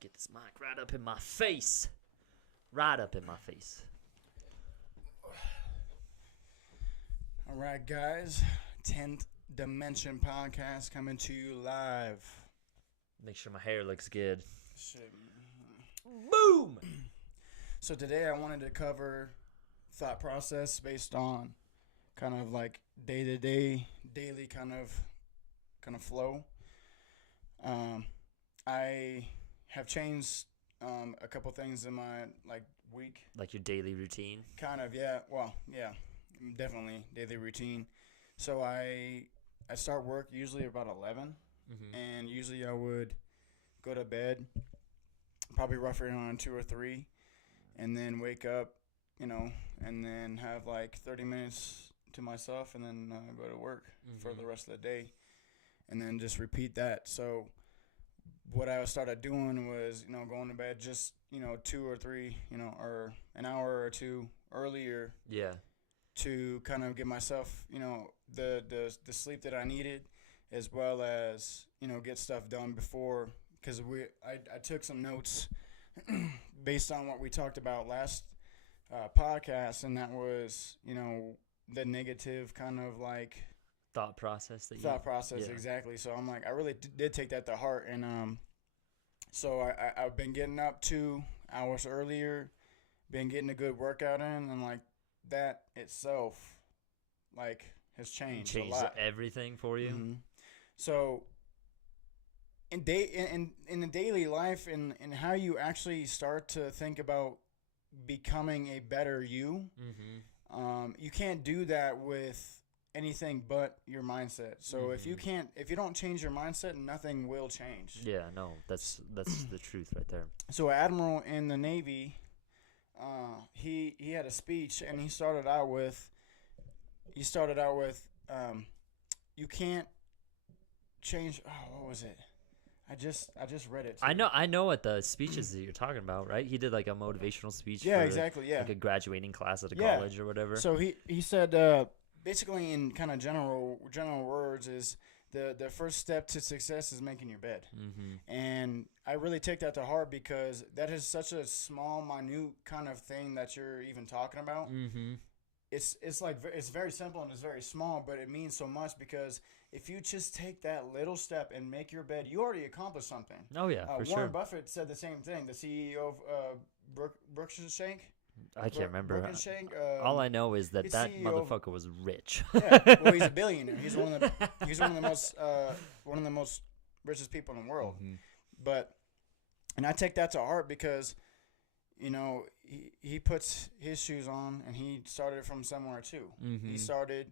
Get this mic right up in my face. Right up in my face. All right, guys. 10th Dimension Podcast coming to you live. Make sure my hair looks good. Shit. Boom! So today I wanted to cover thought process based on kind of like day-to-day, daily kind of flow. I have changed a couple things in my week. Like your daily routine? Kind of, yeah. Well, yeah, definitely daily routine. So I start work usually about 11, and usually I would go to bed probably roughly around 2 or 3, and then wake up, and then have like 30 minutes to myself, and then go to work for the rest of the day, and then just repeat that. So what I started doing was, going to bed just, 2 or 3, or an hour or two earlier. Yeah. To kind of give myself, the sleep that I needed, as well as, get stuff done before. Because I took some notes based on what we talked about last podcast, and that was, the negative kind of like thought process. Exactly. So I'm like, I really did take that to heart, and so I've been getting up 2 hours earlier, been getting a good workout in, and like that itself, has changed a lot. Everything for you. Mm-hmm. So in the daily life, and how you actually start to think about becoming a better you, you can't do that with anything but your mindset. So if you don't change your mindset, nothing will change. Yeah, no, that's the truth right there. So Admiral in the Navy, he had a speech, and he started out with you can't change. Oh, what was it? I just read it too. I know what the speeches that you're talking about, right? He did like a motivational speech. Yeah, for, exactly. Yeah, like a graduating class at a college or whatever. So he said basically in kind of general words is the first step to success is making your bed. And I really take that to heart, because that is such a small, minute kind of thing that you're even talking about. It's like, it's very simple and it's very small, but it means so much, because if you just take that little step and make your bed, you already accomplished something. Oh yeah, for Warren sure. Buffett said the same thing. The CEO of Berkshire Shank. I can't remember. Shank, all I know is that CEO motherfucker was rich. Yeah, well, he's a billionaire. He's one of the most richest people in the world. And I take that to heart, because he puts his shoes on, and he started from somewhere too. He started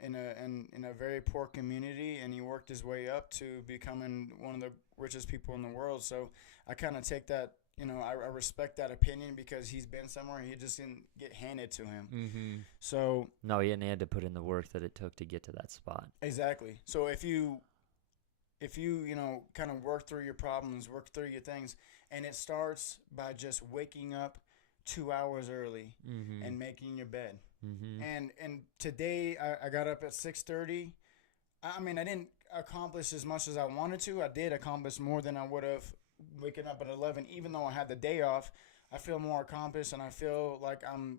in a very poor community, and he worked his way up to becoming one of the richest people in the world. So I kind of take that. I respect that opinion, because he's been somewhere. He just didn't get handed to him. So no, he had to put in the work that it took to get to that spot. Exactly. So if you kind of work through your problems, work through your things, and it starts by just waking up 2 hours early and making your bed. And today I got up at 6:30. I mean, I didn't accomplish as much as I wanted to. I did accomplish more than I would have waking up at 11, even though I had the day off. I feel more accomplished, and I feel like I'm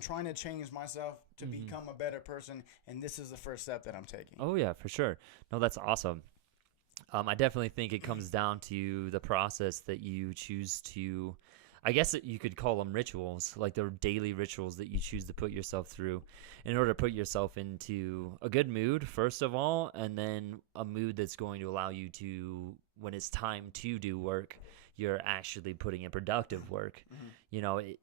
trying to change myself to become a better person, and this is the first step that I'm taking. Oh yeah, for sure. No, that's awesome. I definitely think it comes down to the process that you choose to, I guess you could call them rituals, like the daily rituals that you choose to put yourself through in order to put yourself into a good mood, first of all, and then a mood that's going to allow you to, when it's time to do work, you're actually putting in productive work.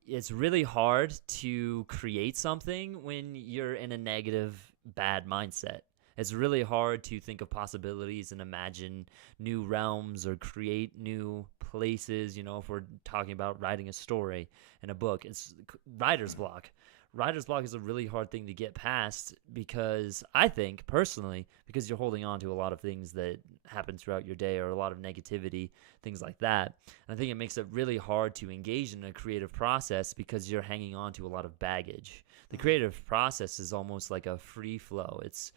It's really hard to create something when you're in a negative, bad mindset. It's really hard to think of possibilities and imagine new realms or create new places. If we're talking about writing a story in a book, it's writer's block. Writer's block is a really hard thing to get past, because I think personally, because you're holding on to a lot of things that happen throughout your day, or a lot of negativity, things like that. And I think it makes it really hard to engage in a creative process, because you're hanging on to a lot of baggage. The creative process is almost like a free flow. It's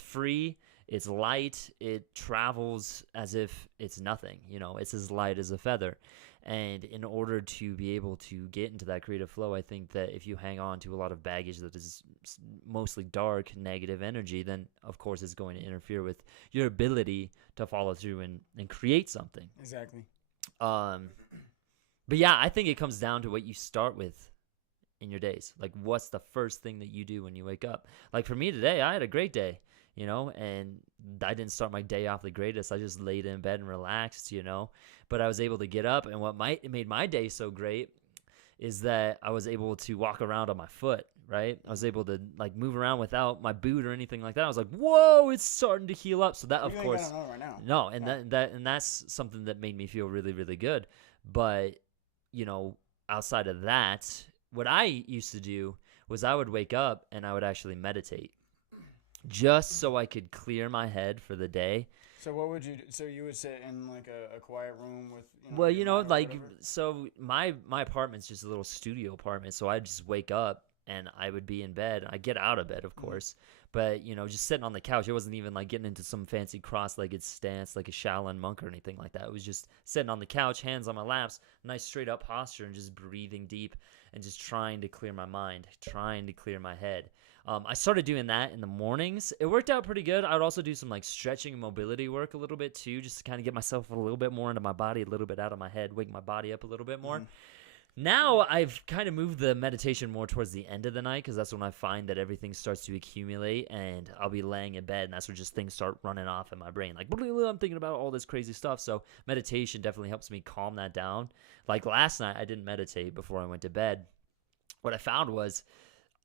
free. It's light. It travels as if it's nothing. It's as light as a feather. And in order to be able to get into that creative flow, I think that if you hang on to a lot of baggage that is mostly dark, negative energy, then of course it's going to interfere with your ability to follow through and create something. Exactly. But yeah, I think it comes down to what you start with in your days. Like, what's the first thing that you do when you wake up? Like for me today, I had a great day, and I didn't start my day off the greatest. I just laid in bed and relaxed, but I was able to get up. And what made my day so great is that I was able to walk around on my foot, right? I was able to like move around without my boot or anything like that. I was like, whoa, it's starting to heal up. So that, of course, right now. No, and that's something that made me feel really, really good. But, outside of that, what I used to do was I would wake up and I would actually meditate just so I could clear my head for the day. So what would you do? So you would sit in like a quiet room with so my apartment's just a little studio apartment, so I'd just wake up and I would be in bed. I get out of bed, of course, but just sitting on the couch. It wasn't even like getting into some fancy cross-legged stance like a Shaolin monk or anything like that. It was just sitting on the couch, hands on my laps, nice straight up posture, and just breathing deep and just trying to clear my mind, trying to clear my head. I started doing that in the mornings. It worked out pretty good. I would also do some like stretching and mobility work a little bit too, just to kind of get myself a little bit more into my body, a little bit out of my head, wake my body up a little bit more. Now I've kind of moved the meditation more towards the end of the night, because that's when I find that everything starts to accumulate, and I'll be laying in bed and that's when just things start running off in my brain. Like, I'm thinking about all this crazy stuff. So meditation definitely helps me calm that down. Like last night, I didn't meditate before I went to bed. What I found was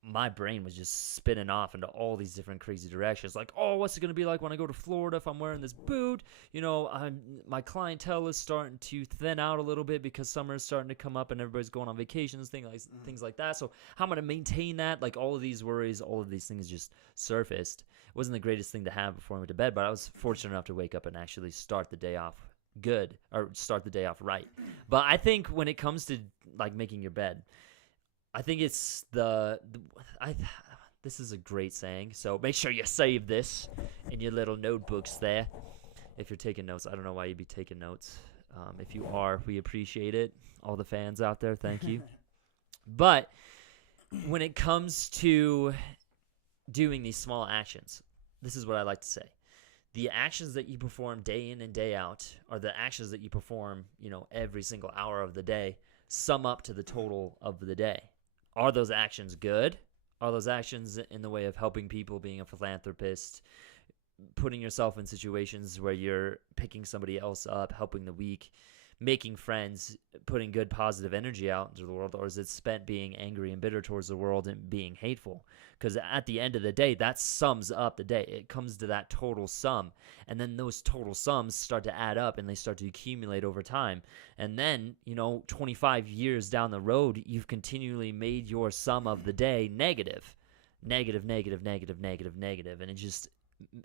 my brain was just spinning off into all these different crazy directions. Like, oh, what's it going to be like when I go to Florida if I'm wearing this boot? My clientele is starting to thin out a little bit because summer is starting to come up and everybody's going on vacations, things like that. So how am I going to maintain that? Like all of these worries, all of these things just surfaced. It wasn't the greatest thing to have before I went to bed, but I was fortunate enough to wake up and actually start the day off good, or start the day off right. But I think when it comes to like making your bed, I think it's this is a great saying, so make sure you save this in your little notebooks there if you're taking notes. I don't know why you'd be taking notes. If you are, we appreciate it. All the fans out there, thank you. But when it comes to doing these small actions, this is what I like to say. The actions that you perform day in and day out are the actions that you perform, every single hour of the day, sum up to the total of the day. Are those actions good? Are those actions in the way of helping people, being a philanthropist, putting yourself in situations where you're picking somebody else up, helping the weak, making friends, putting good positive energy out into the world? Or is it spent being angry and bitter towards the world and being hateful? Because at the end of the day, that sums up the day. It comes to that total sum. And then those total sums start to add up and they start to accumulate over time. And then, 25 years down the road, you've continually made your sum of the day negative. Negative, negative, negative, negative, negative. And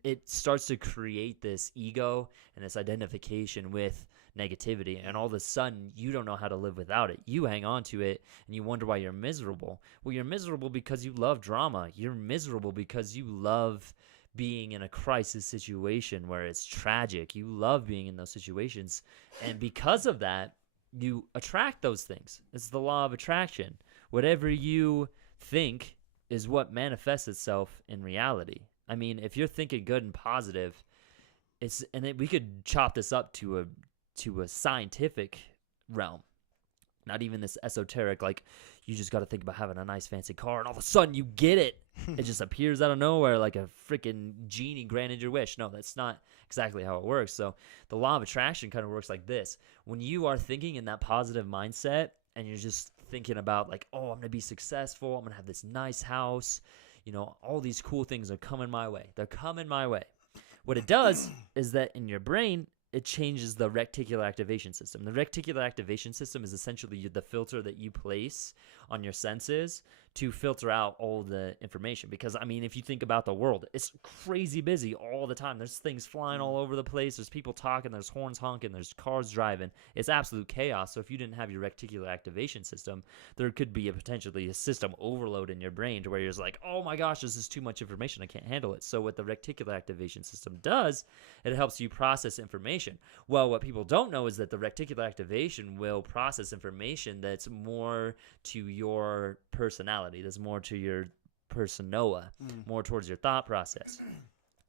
it starts to create this ego and this identification with negativity, and all of a sudden you don't know how to live without it. You hang on to it and you wonder why you're miserable. Well, you're miserable because you love drama. You're miserable because you love being in a crisis situation where it's tragic. You love being in those situations, and because of that, you attract those things. It's the law of attraction. Whatever you think is what manifests itself in reality. I mean, if you're thinking good and positive, we could chop this up to a scientific realm, not even this esoteric, like you just got to think about having a nice fancy car and all of a sudden you get it. It just appears out of nowhere like a freaking genie granted your wish. No, that's not exactly how it works. So the law of attraction kind of works like this. When you are thinking in that positive mindset and you're just thinking about like, oh, I'm going to be successful, I'm going to have this nice house, all these cool things are coming my way. They're coming my way. What it does is that in your brain, it changes the reticular activation system. The reticular activation system is essentially the filter that you place on your senses to filter out all the information. Because, I mean, if you think about the world, it's crazy busy all the time. There's things flying all over the place. There's people talking. There's horns honking. There's cars driving. It's absolute chaos. So if you didn't have your reticular activation system, there could be potentially a system overload in your brain to where you're just like, oh my gosh, this is too much information. I can't handle it. So what the reticular activation system does, it helps you process information. Well, what people don't know is that the reticular activation will process information that's more to your personality, that's more to your persona, more towards your thought process.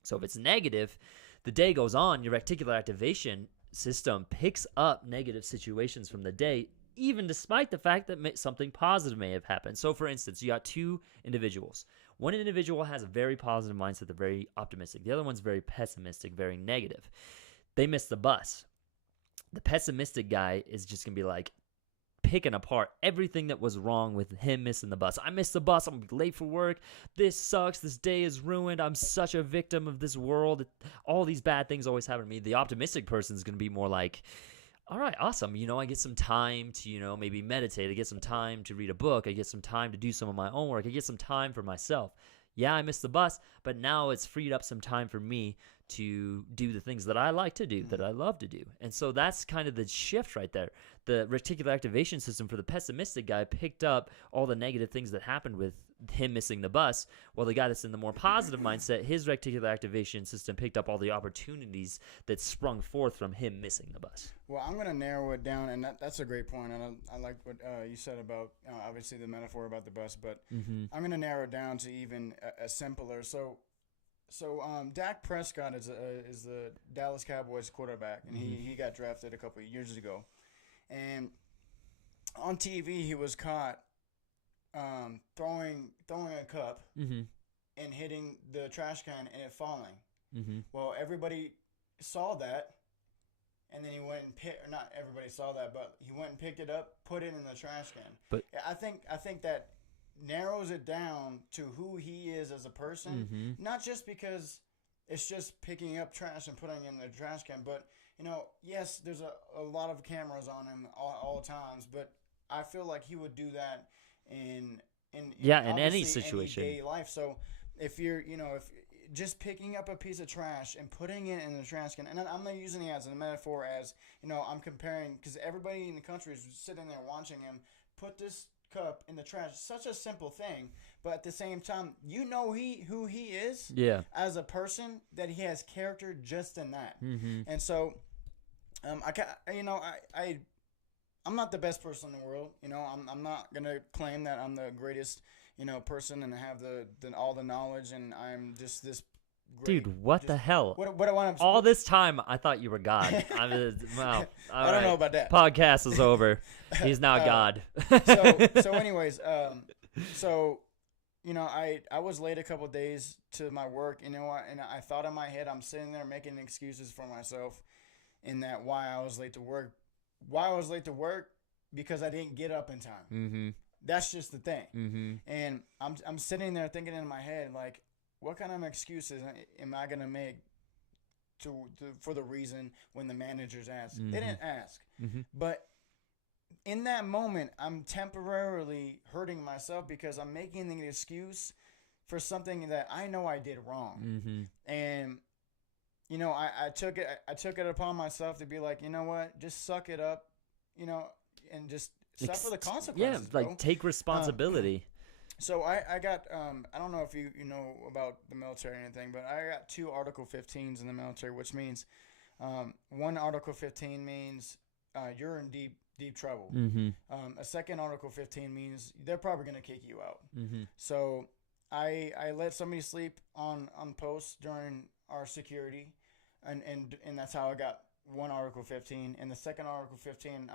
So if it's negative, the day goes on, your reticular activation system picks up negative situations from the day, even despite the fact that something positive may have happened. So for instance, you got two individuals. One individual has a very positive mindset, they're very optimistic. The other one's very pessimistic, very negative. They miss the bus. The pessimistic guy is just going to be like picking apart everything that was wrong with him missing the bus. I missed the bus. I'm late for work. This sucks. This day is ruined. I'm such a victim of this world. All these bad things always happen to me. The optimistic person is going to be more like, all right, awesome. I get some time to, maybe meditate. I get some time to read a book. I get some time to do some of my own work. I get some time for myself. Yeah, I missed the bus, but now it's freed up some time for me to do the things that I like to do, that I love to do. And so that's kind of the shift right there. The reticular activation system for the pessimistic guy picked up all the negative things that happened with him missing the bus, while the guy that's in the more positive mindset, his reticular activation system picked up all the opportunities that sprung forth from him missing the bus. Well, I'm going to narrow it down, and that's a great point. And I like what you said about, obviously, the metaphor about the bus, but I'm going to narrow it down to even a simpler. So Dak Prescott is the Dallas Cowboys quarterback, and he got drafted a couple of years ago. And on TV, he was caught throwing a cup and hitting the trash can and it falling. Well, everybody saw that, and then he went and not everybody saw that, but he went and picked it up, put it in the trash can. But I think that narrows it down to who he is as a person, not just because it's just picking up trash and putting it in the trash can, but yes, there's a lot of cameras on him all times, but I feel like he would do that in any situation, any daily life. So if you're if just picking up a piece of trash and putting it in the trash can, and I'm not using it as a metaphor, as I'm comparing, because everybody in the country is sitting there watching him put this cup in the trash. Such a simple thing, but at the same time, who he is as a person, that he has character just in that. And so I'm not the best person in the world. I'm not gonna claim that I'm the greatest person and have all the knowledge, and I'm just this great. Dude, what the hell? All this time, I thought you were God. Wow. I don't know about that. Podcast is over. He's now God. So anyways, I was late a couple of days to my work, and I thought in my head, I'm sitting there making excuses for myself in that why I was late to work. Why I was late to work? Because I didn't get up in time. That's just the thing. And I'm sitting there thinking in my head, like, what kind of excuses am I gonna make for the reason when the managers ask? They didn't ask, but in that moment, I'm temporarily hurting myself because I'm making an excuse for something that I know I did wrong. And I took it upon myself to be like, you know what, just suck it up, and just suffer the consequences. Yeah, like take responsibility. So I got I don't know if you know about the military or anything, but I got 2 Article 15s in the military, which means one Article 15 means you're in deep trouble. A second Article 15 means they're probably going to kick you out. So I let somebody sleep on post during our security, and that's how I got one Article 15. And the second Article 15,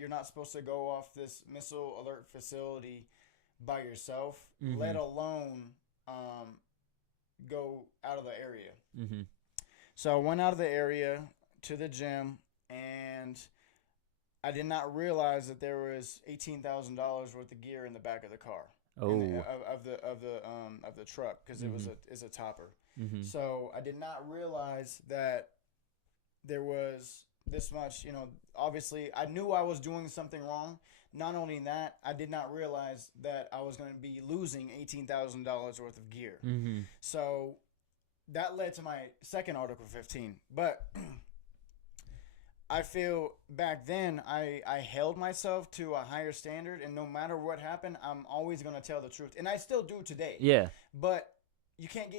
you're not supposed to go off this missile alert facility by yourself, let alone go out of the area. So I went out of the area to the gym, and I did not realize that there was $18,000 worth of gear in the back of the car. Of the truck, because it was a topper. So I did not realize that there was this much. Obviously, I knew I was doing something wrong. Not only that, I did not realize that I was going to be losing $18,000 worth of gear. Mm-hmm. So that led to my second Article 15. But I feel back then I held myself to a higher standard, and no matter what happened, I'm always going to tell the truth. And I still do today. Yeah. But you can't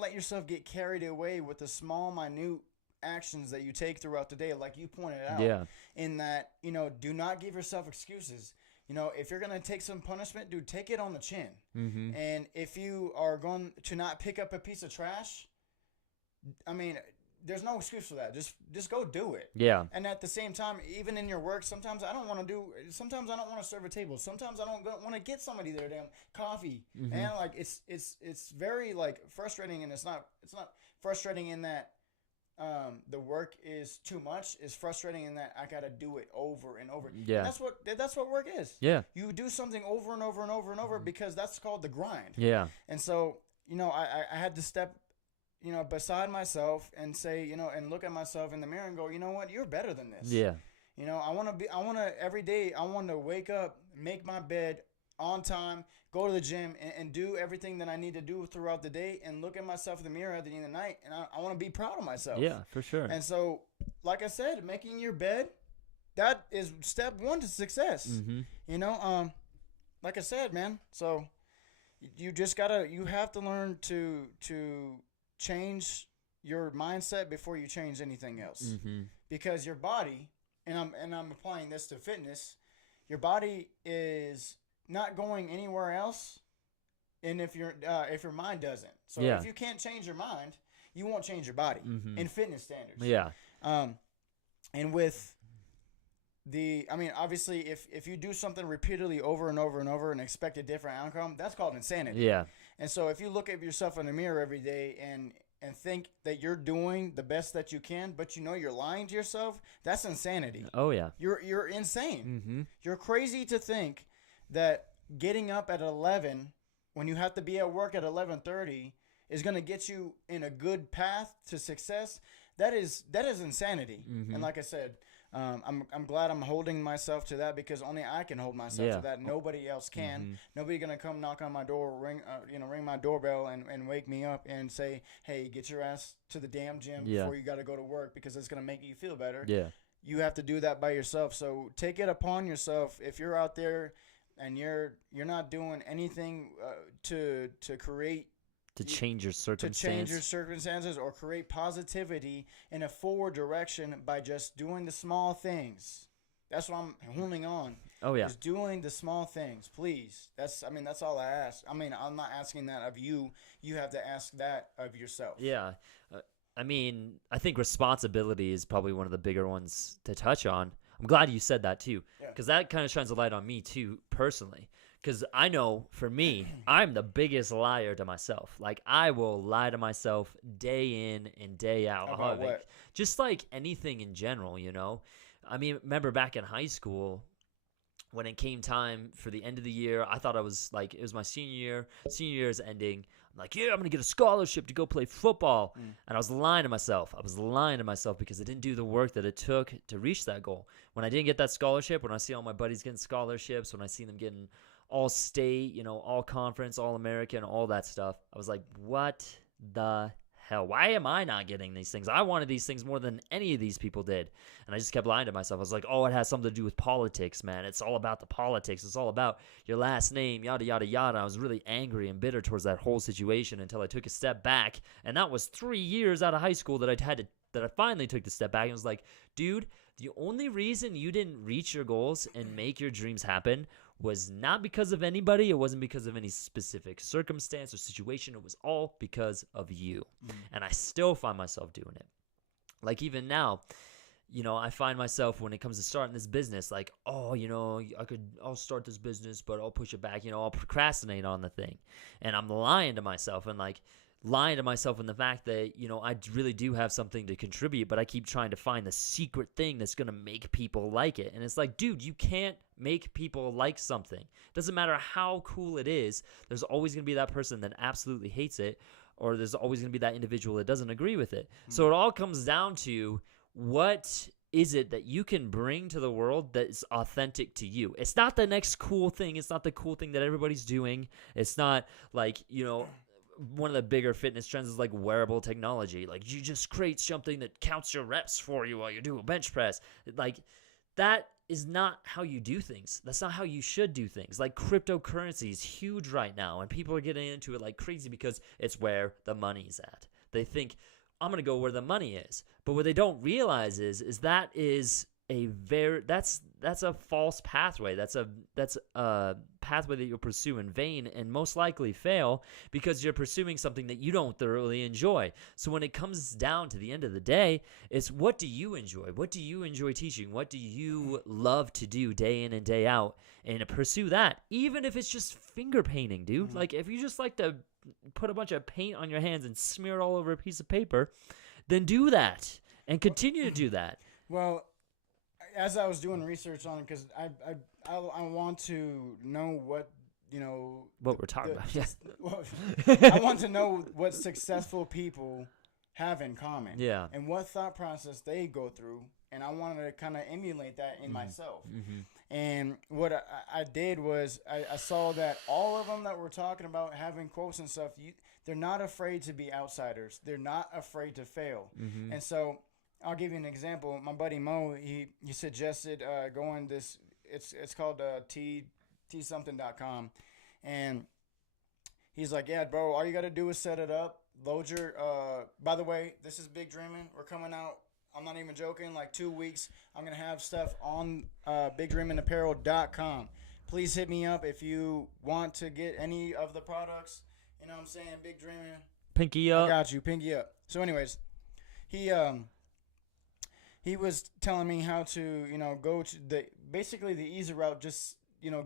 let yourself get carried away with the small, minute actions that you take throughout the day, like you pointed out. Yeah. In that, do not give yourself excuses. If you're gonna take some punishment, dude, take it on the chin. Mm-hmm. And if you are going to not pick up a piece of trash, I mean, there's no excuse for that. Just go do it. Yeah. And at the same time, even in your work, sometimes I don't want to serve a table. Sometimes I don't want to get somebody their damn coffee. Mm-hmm. And like it's very like frustrating, and it's not frustrating in that the work is too much. It's frustrating in that I gotta do it over and over. Yeah. And that's what work is. Yeah. You do something over and over and over and over because that's called the grind. Yeah. And so, I had to step, beside myself and say, and look at myself in the mirror and go, you know what, you're better than this. Yeah. Every day I want to wake up, make my bed on time, go to the gym and do everything that I need to do throughout the day, and look at myself in the mirror at the end of the night. And I want to be proud of myself. Yeah, for sure. And so, like I said, making your bed, that is step one to success. Mm-hmm. Like I said, man. So you have to learn to change your mindset before you change anything else. Mm-hmm. Because your body, and I'm applying this to fitness, your body is not going anywhere else, and if your mind doesn't. So if you can't change your mind, you won't change your body in fitness standards. Yeah. And with obviously, if you do something repeatedly over and over and over and expect a different outcome, that's called insanity. Yeah. And so if you look at yourself in the mirror every day and think that you're doing the best that you can, but you're lying to yourself, that's insanity. Oh yeah. You're insane. Mm-hmm. You're crazy to think that getting up at 11 when you have to be at work at 11:30 is going to get you in a good path to success. That is insanity. Mm-hmm. And like I said, I'm glad I'm holding myself to that, because only I can hold myself to that. Nobody else can. Mm-hmm. Nobody gonna come knock on my door, ring my doorbell and wake me up and say, "Hey, get your ass to the damn gym before you got to go to work, because it's gonna make you feel better." Yeah. You have to do that by yourself. So take it upon yourself. If you're out there and you're not doing anything to change your circumstances, or create positivity in a forward direction by just doing the small things. That's what I'm holding on. Oh yeah. Just doing the small things, please. That's all I ask. I'm not asking that of you. You have to ask that of yourself. Yeah. I think responsibility is probably one of the bigger ones to touch on. I'm glad you said that too, because that kind of shines a light on me too, personally. Because I know, for me, I'm the biggest liar to myself. Like, I will lie to myself day in and day out. About what? Just like anything in general, remember back in high school, when it came time for the end of the year, I thought it was my senior year. Senior year is ending. I'm like, yeah, I'm going to get a scholarship to go play football. And I was lying to myself. Because I didn't do the work that it took to reach that goal. When I didn't get that scholarship, when I see all my buddies getting scholarships, when I see them getting all state, all conference, all American, all that stuff, I was like, what the hell? Why am I not getting these things? I wanted these things more than any of these people did. And I just kept lying to myself. I was like, oh, it has something to do with politics, man. It's all about the politics. It's all about your last name, yada, yada, yada. I was really angry and bitter towards that whole situation until I took a step back. And that was 3 years out of high school that I finally took the step back and was like, dude, the only reason you didn't reach your goals and make your dreams happen was not because of anybody. It wasn't because of any specific circumstance or situation. It was all because of you. And I still find myself doing it. Like, even now, I find myself, when it comes to starting this business, like, oh, I'll start this business, but I'll push it back. I'll procrastinate on the thing. And I'm lying to myself and lying to myself in the fact that, I really do have something to contribute, but I keep trying to find the secret thing that's going to make people like it. And it's like, dude, you can't make people like something. Doesn't matter how cool it is. There's always going to be that person that absolutely hates it, or there's always going to be that individual that doesn't agree with it. So it all comes down to, what is it that you can bring to the world that is authentic to you? It's not the next cool thing. It's not the cool thing that everybody's doing. It's not like, one of the bigger fitness trends is like wearable technology. Like you just create something that counts your reps for you while you do a bench press. Like that is not how you do things. That's not how you should do things. Like cryptocurrency is huge right now, and people are getting into it like crazy because it's where the money's at. They think, I'm going to go where the money is. But what they don't realize is that is that's a false pathway. That's a pathway that you'll pursue in vain and most likely fail because you're pursuing something that you don't thoroughly enjoy. So when it comes down to the end of the day, it's what do you enjoy? What do you enjoy teaching? What do you love to do day in and day out? And pursue that, even if it's just finger painting, dude. Mm-hmm. Like if you just like to put a bunch of paint on your hands and smear it all over a piece of paper, then do that and continue to do that. Well, as I was doing research on it, because I want to know what what we're talking about. Yeah. Well, I want to know what successful people have in common. Yeah. And what thought process they go through, and I wanted to kind of emulate that in myself. Mm-hmm. And what I did was I saw that all of them that were talking about having quotes and stuff, they're not afraid to be outsiders. They're not afraid to fail. Mm-hmm. And so I'll give you an example. My buddy Mo, he suggested going this. It's called tsomething.com, and he's like, yeah, bro, all you got to do is set it up, load your. By the way, this is Big Dreamin'. We're coming out. I'm not even joking. Like 2 weeks, I'm gonna have stuff on BigDreamin'Apparel.com. Please hit me up if you want to get any of the products. You know what I'm saying? Big Dreamin'. Pinky up. I got you. Pinky up. So, anyways, he was telling me how to, go to basically the easy route. Just,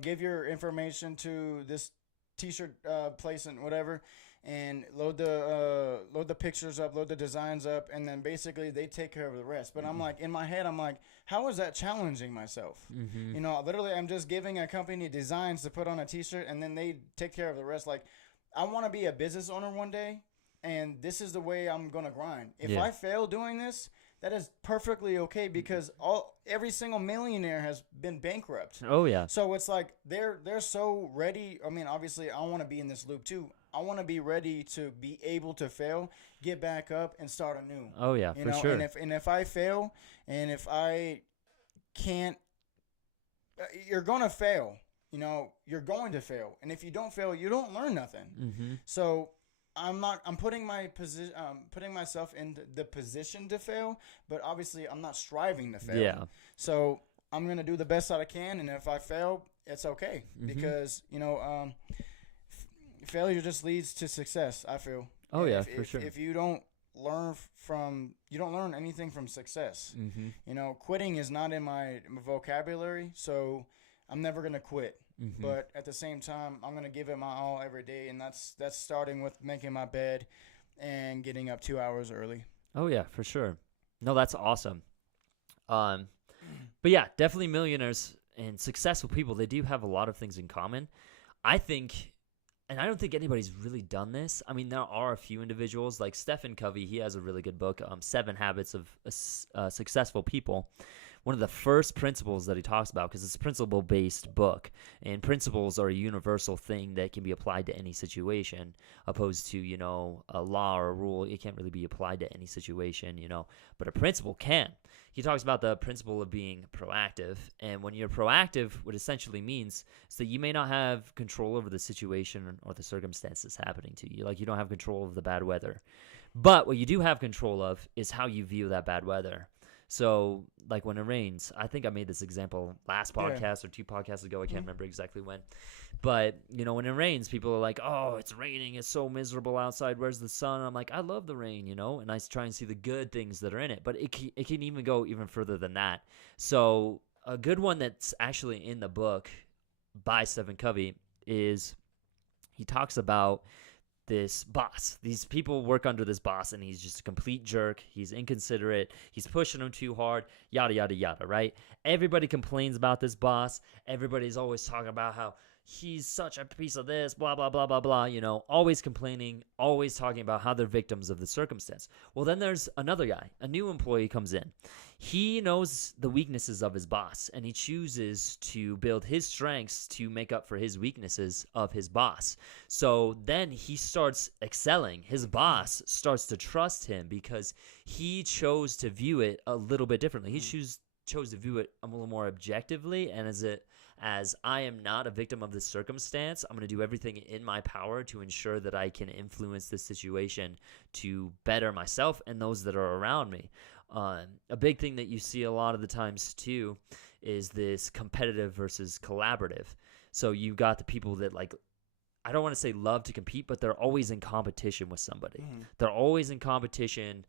give your information to this t-shirt place and whatever, and load the pictures up, load the designs up, and then basically they take care of the rest. But I'm like, in my head, I'm like, how is that challenging myself? Mm-hmm. Literally, I'm just giving a company designs to put on a t-shirt, and then they take care of the rest. Like, I want to be a business owner one day, and this is the way I'm gonna grind. If I fail doing this, that is perfectly okay, because every single millionaire has been bankrupt. Oh yeah. So it's like they're so ready. I mean, obviously, I want to be in this loop too. I want to be ready to be able to fail, get back up, and start anew. Oh yeah, for sure. And if I fail, and if I can't, you're gonna fail. You're going to fail, and if you don't fail, you don't learn nothing. Mm-hmm. So I'm putting myself in the position to fail, but obviously I'm not striving to fail. Yeah. So I'm gonna do the best that I can, and if I fail, it's okay, because failure just leads to success. I feel. Oh yeah, for sure. If you don't learn you don't learn anything from success. Mm-hmm. Quitting is not in my vocabulary, so I'm never gonna quit. Mm-hmm. But at the same time, I'm gonna give it my all every day, and that's starting with making my bed and getting up 2 hours early. Oh yeah, for sure. No, that's awesome. But yeah, definitely millionaires and successful people, they do have a lot of things in common. I think, and I don't think anybody's really done this. I mean, there are a few individuals like Stephen Covey. He has a really good book, 7 Habits of Successful People. One of the first principles that he talks about, because it's a principle-based book, and principles are a universal thing that can be applied to any situation, opposed to, a law or a rule. It can't really be applied to any situation, but a principle can. He talks about the principle of being proactive, and when you're proactive, what essentially means is that you may not have control over the situation or the circumstances happening to you. Like, you don't have control of the bad weather. But what you do have control of is how you view that bad weather. So, like when it rains, I think I made this example last podcast or 2 podcasts ago. I can't remember exactly when. But, when it rains, people are like, oh, it's raining. It's so miserable outside. Where's the sun? I'm like, I love the rain, and I try and see the good things that are in it. But it can even go even further than that. So a good one that's actually in the book by Stephen Covey is he talks about this boss. These people work under this boss, and he's just a complete jerk. He's inconsiderate. He's pushing them too hard, yada, yada, yada, right? Everybody complains about this boss. Everybody's always talking about how, he's such a piece of this, blah, blah, blah, blah, blah, always complaining, always talking about how they're victims of the circumstance. Well, then there's another guy, a new employee comes in. He knows the weaknesses of his boss, and he chooses to build his strengths to make up for his weaknesses of his boss. So then he starts excelling. His boss starts to trust him because he chose to view it a little bit differently. He chose to view it a little more objectively, and as I am not a victim of this circumstance, I'm going to do everything in my power to ensure that I can influence this situation to better myself and those that are around me. A big thing that you see a lot of the times too is this competitive versus collaborative. So you got the people that, like, I don't want to say love to compete, but they're always in competition with somebody. They're always in competition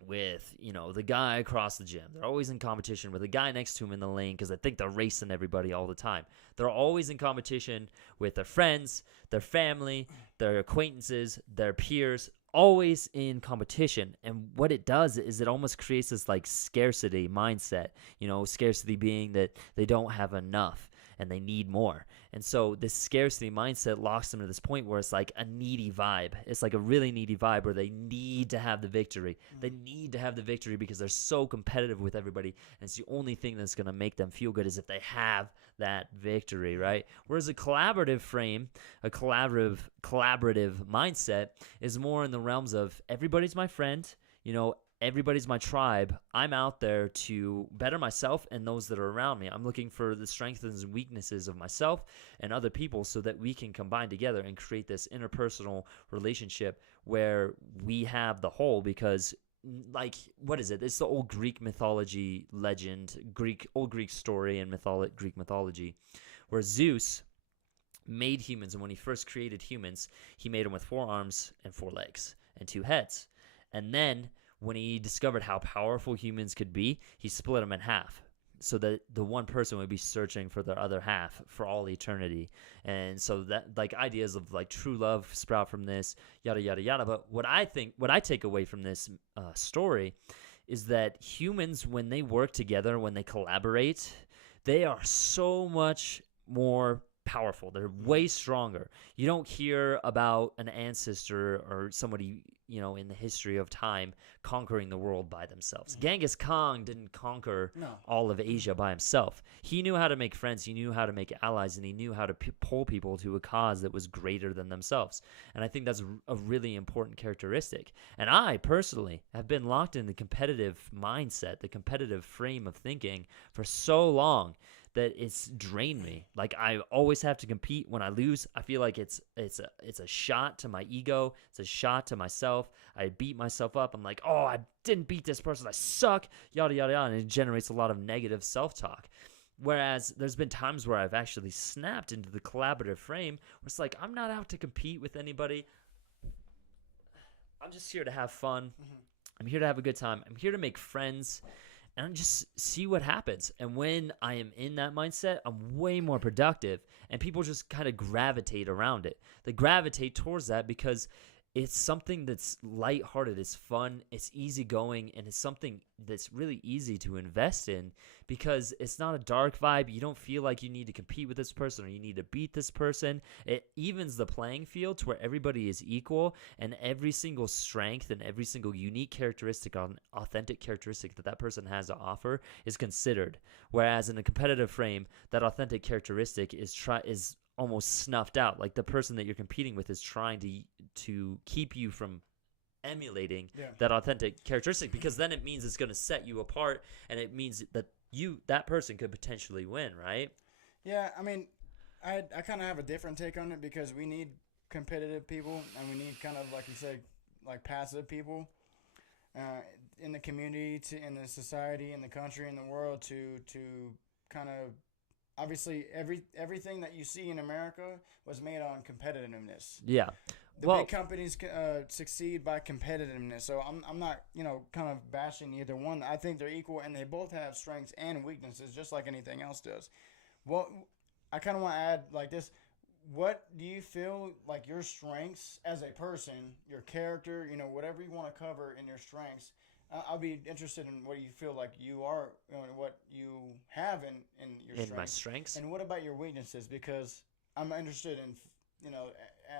with, the guy across the gym. They're always in competition with the guy next to him in the lane because I think they're racing everybody all the time. They're always in competition with their friends, their family, their acquaintances, their peers, always in competition. And what it does is it almost creates this like scarcity mindset, scarcity being that they don't have enough and they need more. And so this scarcity mindset locks them to this point where it's like a needy vibe. It's like a really needy vibe where they need to have the victory. They need to have the victory because they're so competitive with everybody. And it's the only thing that's going to make them feel good is if they have that victory, right? Whereas a collaborative frame, a collaborative mindset is more in the realms of everybody's my friend, everybody's my tribe. I'm out there to better myself and those that are around me. I'm looking for the strengths and weaknesses of myself and other people so that we can combine together and create this interpersonal relationship where we have the whole. Because, like, what is it? It's the old Greek mythology legend, old Greek story and Greek mythology, where Zeus made humans, and when he first created humans, he made them with 4 arms and 4 legs and 2 heads. And then when he discovered how powerful humans could be, he split them in half so that the one person would be searching for their other half for all eternity. And so that, like, ideas of like true love sprout from this, yada, yada, yada. But what I take away from this story is that humans, when they work together, when they collaborate, they are so much more powerful. They're way stronger. You don't hear about an ancestor or somebody, in the history of time conquering the world by themselves. Genghis Khan didn't conquer all of Asia by himself. He knew how to make friends, he knew how to make allies, and he knew how to pull people to a cause that was greater than themselves. And I think that's a really important characteristic. And I personally have been locked in the competitive mindset, the competitive frame of thinking for so long that it's drained me. Like, I always have to compete. When I lose, I feel like it's a shot to my ego. It's a shot to myself. I beat myself up. I'm like, oh, I didn't beat this person. I suck, yada, yada, yada. And it generates a lot of negative self-talk. Whereas there's been times where I've actually snapped into the collaborative frame where it's like, I'm not out to compete with anybody. I'm just here to have fun. I'm here to have a good time. I'm here to make friends and just see what happens. And when I am in that mindset, I'm way more productive, and people just kind of gravitate around it. They gravitate towards that because it's something that's lighthearted, it's fun, it's easygoing, and it's something that's really easy to invest in because it's not a dark vibe. You don't feel like you need to compete with this person or you need to beat this person. It evens the playing field to where everybody is equal, and every single strength and every single unique characteristic, authentic characteristic that person has to offer is considered. Whereas in a competitive frame, that authentic characteristic is almost snuffed out. Like, the person that you're competing with is trying to keep you from emulating that authentic characteristic, because then it means it's going to set you apart, and it means that that person could potentially win, right? Yeah, I mean, I kind of have a different take on it because we need competitive people, and we need kind of, like you said, like passive people in the community, in the society, in the country, in the world to kind of. Obviously, everything that you see in America was made on competitiveness. Yeah. The big companies succeed by competitiveness. So I'm not, kind of bashing either one. I think they're equal, and they both have strengths and weaknesses, just like anything else does. Well, I kind of want to add like this. What do you feel like your strengths as a person, your character, whatever you want to cover in your strengths, I'll be interested in what you feel like you are, and what you have in your In my strengths. strengths. And what about your weaknesses? Because I'm interested in,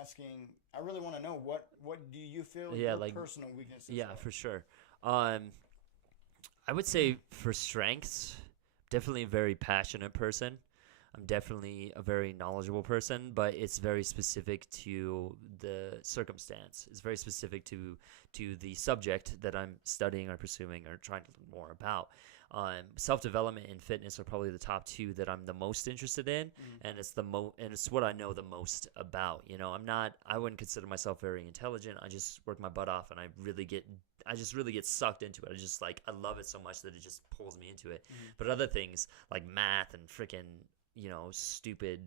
asking. I really want to know what do you feel Yeah, your like personal weaknesses yeah, are. for sure. I would say for strengths, definitely a very passionate person. I'm definitely a very knowledgeable person, but it's very specific to the circumstance. It's very specific to the subject that I'm studying or pursuing or trying to learn more about. Self development and fitness are probably the top two that I'm the most interested in, and it's what I know the most about. I wouldn't consider myself very intelligent. I just work my butt off, and I just really get sucked into it. I love it so much that it just pulls me into it. But other things like math and freaking stupid,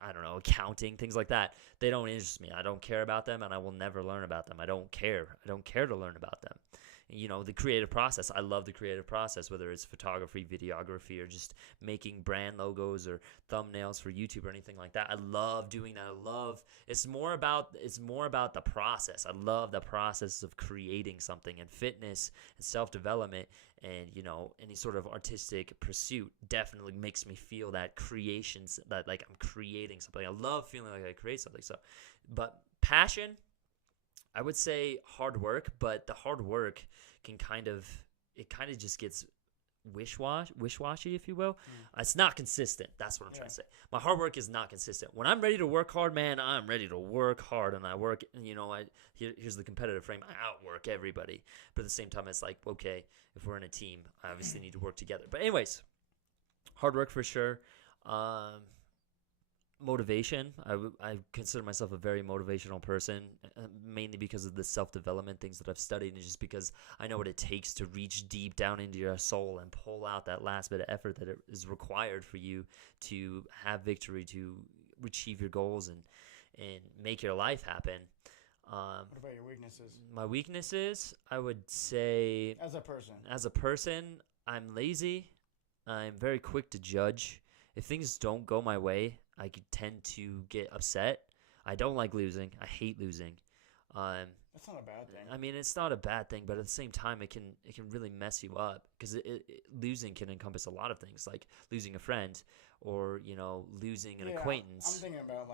I don't know, accounting, things like that, they don't interest me. I don't care about them, and I will never learn about them. I don't care to learn about them. The creative process, I love the creative process, whether it's photography, videography, or just making brand logos or thumbnails for YouTube or anything like that. I love doing that. It's more about the process. I love the process of creating something. And fitness and self-development and any sort of artistic pursuit definitely makes me feel that creation, that like I'm creating something. I love feeling like I create something. So, but passion, I would say hard work, but the hard work can kind of just gets wish-washy, if you will. It's not consistent. That's what I'm trying to say. My hard work is not consistent. When I'm ready to work hard, man, I'm ready to work hard, and I work. Here's the competitive frame. I outwork everybody, but at the same time, it's like, okay, if we're in a team, I obviously need to work together. But anyways, hard work for sure. Motivation. I consider myself a very motivational person, mainly because of the self-development things that I've studied, and just because I know what it takes to reach deep down into your soul and pull out that last bit of effort that is required for you to have victory, to achieve your goals, and make your life happen. What about your weaknesses? My weaknesses, I would say, As a person, I'm lazy. I'm very quick to judge. If things don't go my way, I could tend to get upset. I don't like losing. I hate losing. That's not a bad thing. I mean, it's not a bad thing, but at the same time, it can really mess you up, because losing can encompass a lot of things, like losing a friend, or losing an acquaintance. I'm thinking about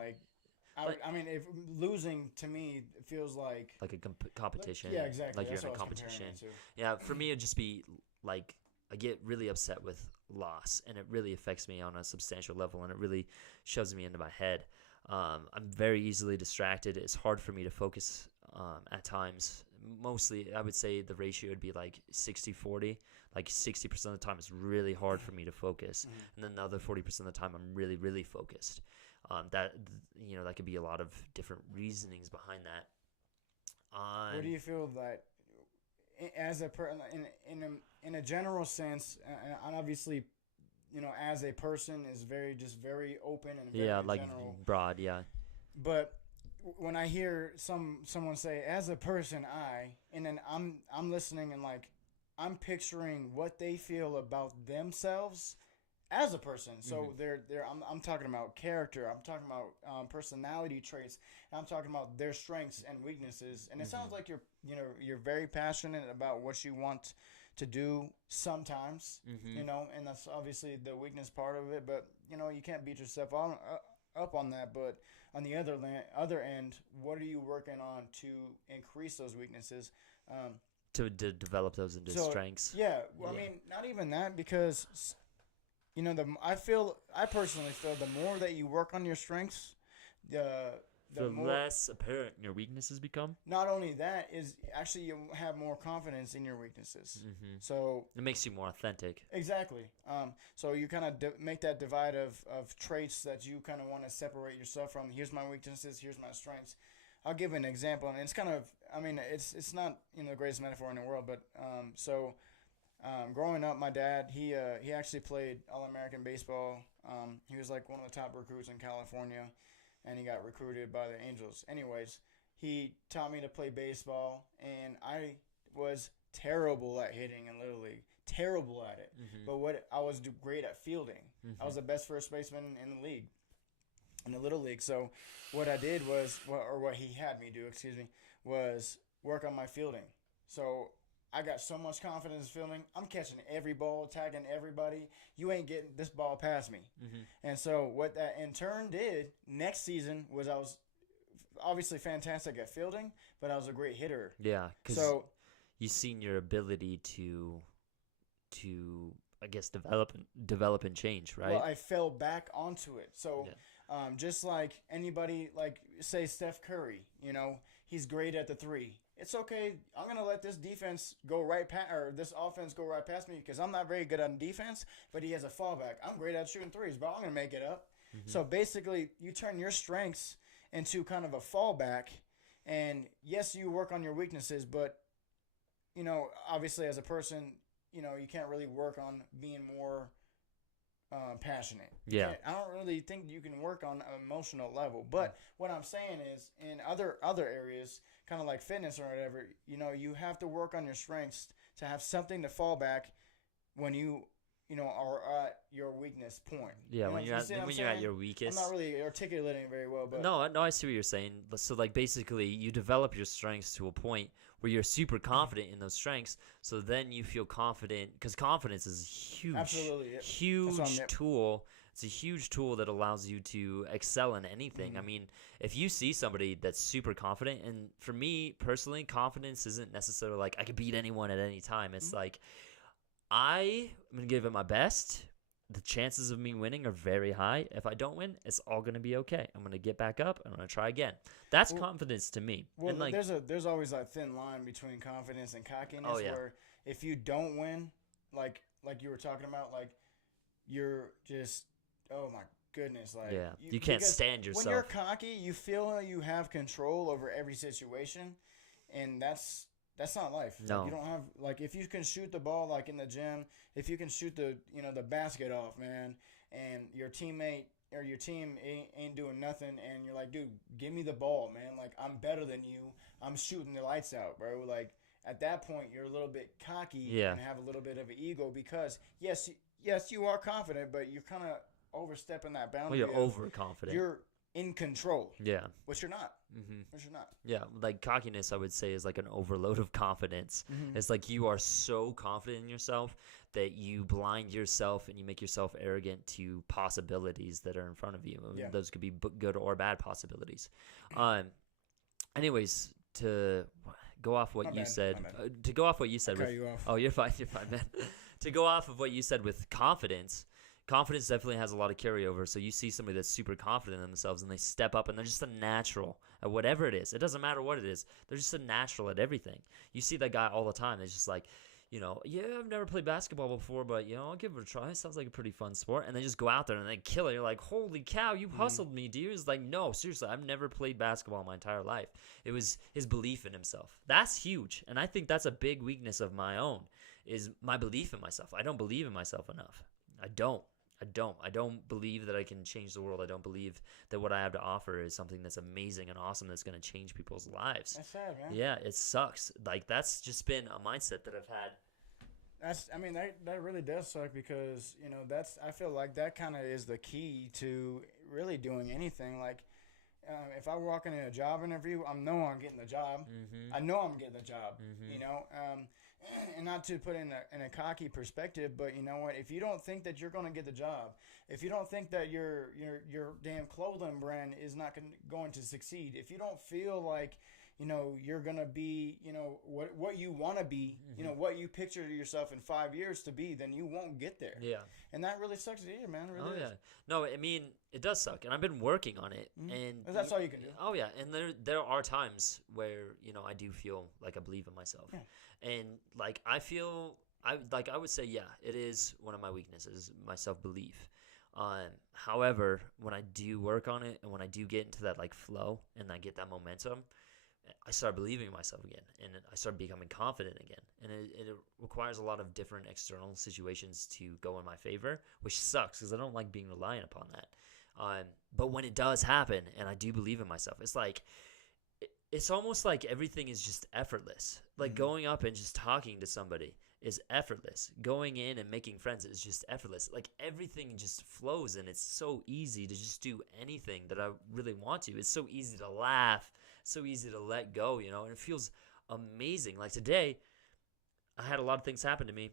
I mean, if losing to me feels like a competition. Yeah, exactly. Like That's you're in a what I was competition. comparing it to. Yeah, for me, it'd just be like I get really upset with loss, and it really affects me on a substantial level, and it really shoves me into my head. I'm very easily distracted. It's hard for me to focus at times. Mostly, I would say the ratio would be like 60-40. Like 60% of the time, it's really hard for me to focus, and then the other 40% of the time, I'm really, really focused. That could be a lot of different reasonings behind that. What do you feel that, as a in a general sense, and obviously, as a person is very open and very general. Broad, yeah. But when I hear someone say, as a person, and then I'm listening, and like I'm picturing what they feel about themselves as a person. So I'm talking about character. I'm talking about personality traits. I'm talking about their strengths and weaknesses. And it sounds like you're very passionate about what you want to do sometimes. And that's obviously the weakness part of it. But you can't beat yourself up on that. But on the other end, what are you working on to increase those weaknesses? To develop those into strengths. Yeah. Well, I mean, not even that, because I personally feel the more that you work on your strengths, the more, less apparent your weaknesses become. Not only that, is actually you have more confidence in your weaknesses. So it makes you more authentic. Exactly. So you kind of make that divide of traits that you kind of want to separate yourself from. Here's my weaknesses. Here's my strengths. I'll give an example, and it's kind of, I mean, it's not the greatest metaphor in the world, but growing up, my dad, he actually played All-American baseball. He was like one of the top recruits in California, and he got recruited by the Angels. Anyways, he taught me to play baseball, and I was terrible at hitting in Little League. Terrible at it. But I was great at fielding. I was the best first baseman in the league, in the Little League. So what I did was, or what he had me do, was work on my fielding. So I got so much confidence filming. I'm catching every ball, tagging everybody. You ain't getting this ball past me. And so what that in turn did next season was I was obviously fantastic at fielding, but I was a great hitter. Yeah, because So you've seen your ability to I guess develop and change, right? well, I fell back onto it. So Yeah. just like anybody, like say Steph Curry, he's great at the three. It's okay. I'm gonna let this defense go right past, or this offense go right past me because I'm not very good on defense. But he has a fallback. I'm great at shooting threes, but I'm gonna make it up. So basically, you turn your strengths into kind of a fallback, and yes, you work on your weaknesses, but obviously as a person, you can't really work on being more passionate. Yeah. I don't really think you can work on an emotional level. But what I'm saying is, in other areas, kind of like fitness or whatever, you have to work on your strengths to have something to fall back when you are at your weakness point. Yeah, when You you're see what I'm at saying? your I'm weakest. not really articulating it very well, but No, I see what you're saying. So like basically, you develop your strengths to a point where you're super confident in those strengths. So then you feel confident because confidence is huge, Absolutely, yep. huge Yep. tool. It's a huge tool that allows you to excel in anything. I mean, if you see somebody that's super confident, and for me personally, confidence isn't necessarily like I can beat anyone at any time. It's like I'm gonna give it my best. The chances of me winning are very high. If I don't win, it's all gonna be okay. I'm gonna get back up. I'm gonna try again. That's confidence to me. Well, and like, there's always that thin line between confidence and cockiness. Oh, yeah. Where if you don't win, like you were talking about, like you're just, oh my goodness, like yeah, you can't because stand yourself. when you're cocky, you feel you have control over every situation, and that's not life. No. Like, you don't have, like, if you can shoot the ball like in the gym, if you can shoot the the basket off, man, and your teammate or your team ain't doing nothing, and you're like, dude, give me the ball, man. Like, I'm better than you. I'm shooting the lights out, bro. Like, at that point, you're a little bit cocky Yeah. and have a little bit of an ego because yes, you are confident, but you're kind of overstepping that Well, boundary. you're of overconfident. You're in control, Yeah. which you're not. Which you're not. Yeah, like cockiness, I would say, is like an overload of confidence. It's like you are so confident in yourself that you blind yourself and you make yourself arrogant to possibilities that are in front of you. Yeah. Those could be good or bad possibilities. Anyways, to go off what My you bad, said, my bad. to go off what you said, Cut with, you off. oh, you're fine, man. To go off of what you said with confidence. Confidence definitely has a lot of carryover. So you see somebody that's super confident in themselves and they step up and they're just a natural at whatever it is. It doesn't matter what it is. They're just a natural at everything. You see that guy all the time. It's just like, yeah, I've never played basketball before, but, I'll give it a try. It sounds like a pretty fun sport. And they just go out there and they kill it. You're like, holy cow, you hustled me, dude. It's like, no, seriously, I've never played basketball my entire life. It was his belief in himself. That's huge. And I think that's a big weakness of my own is my belief in myself. I don't believe in myself enough. I don't believe that I can change the world. I don't believe that what I have to offer is something that's amazing and awesome that's going to change people's lives. That's sad, man. Yeah, it sucks. Like, that's just been a mindset that I've had. That really does suck because, I feel like that kind of is the key to really doing anything. Like, if I walk into a job interview, I know I'm getting the job. I know I'm getting the job, and not to put in a cocky perspective, but you know what? If you don't think that you're going to get the job, if you don't think that your damn clothing brand is not going to succeed, if you don't feel like you're going to be, what you want to be, what you picture yourself in 5 years to be, then you won't get there. Yeah. And that really sucks to hear, man. It really Oh, is. yeah. No, I mean, it does suck. And I've been working on it. And That's all you can do. Oh, yeah. And there are times where, I do feel like I believe in myself. Yeah. And, like, I would say, yeah, it is one of my weaknesses, my self-belief. However, when I do work on it and when I do get into that, like, flow and I get that momentum, I start believing in myself again, and I start becoming confident again. And it requires a lot of different external situations to go in my favor, which sucks because I don't like being reliant upon that. But when it does happen, and I do believe in myself, it's like it's almost like everything is just effortless. Like going up and just talking to somebody is effortless. Going in and making friends is just effortless. Like everything just flows, and it's so easy to just do anything that I really want to. It's so easy to laugh. So easy to let go, and it feels amazing. Like today, I had a lot of things happen to me,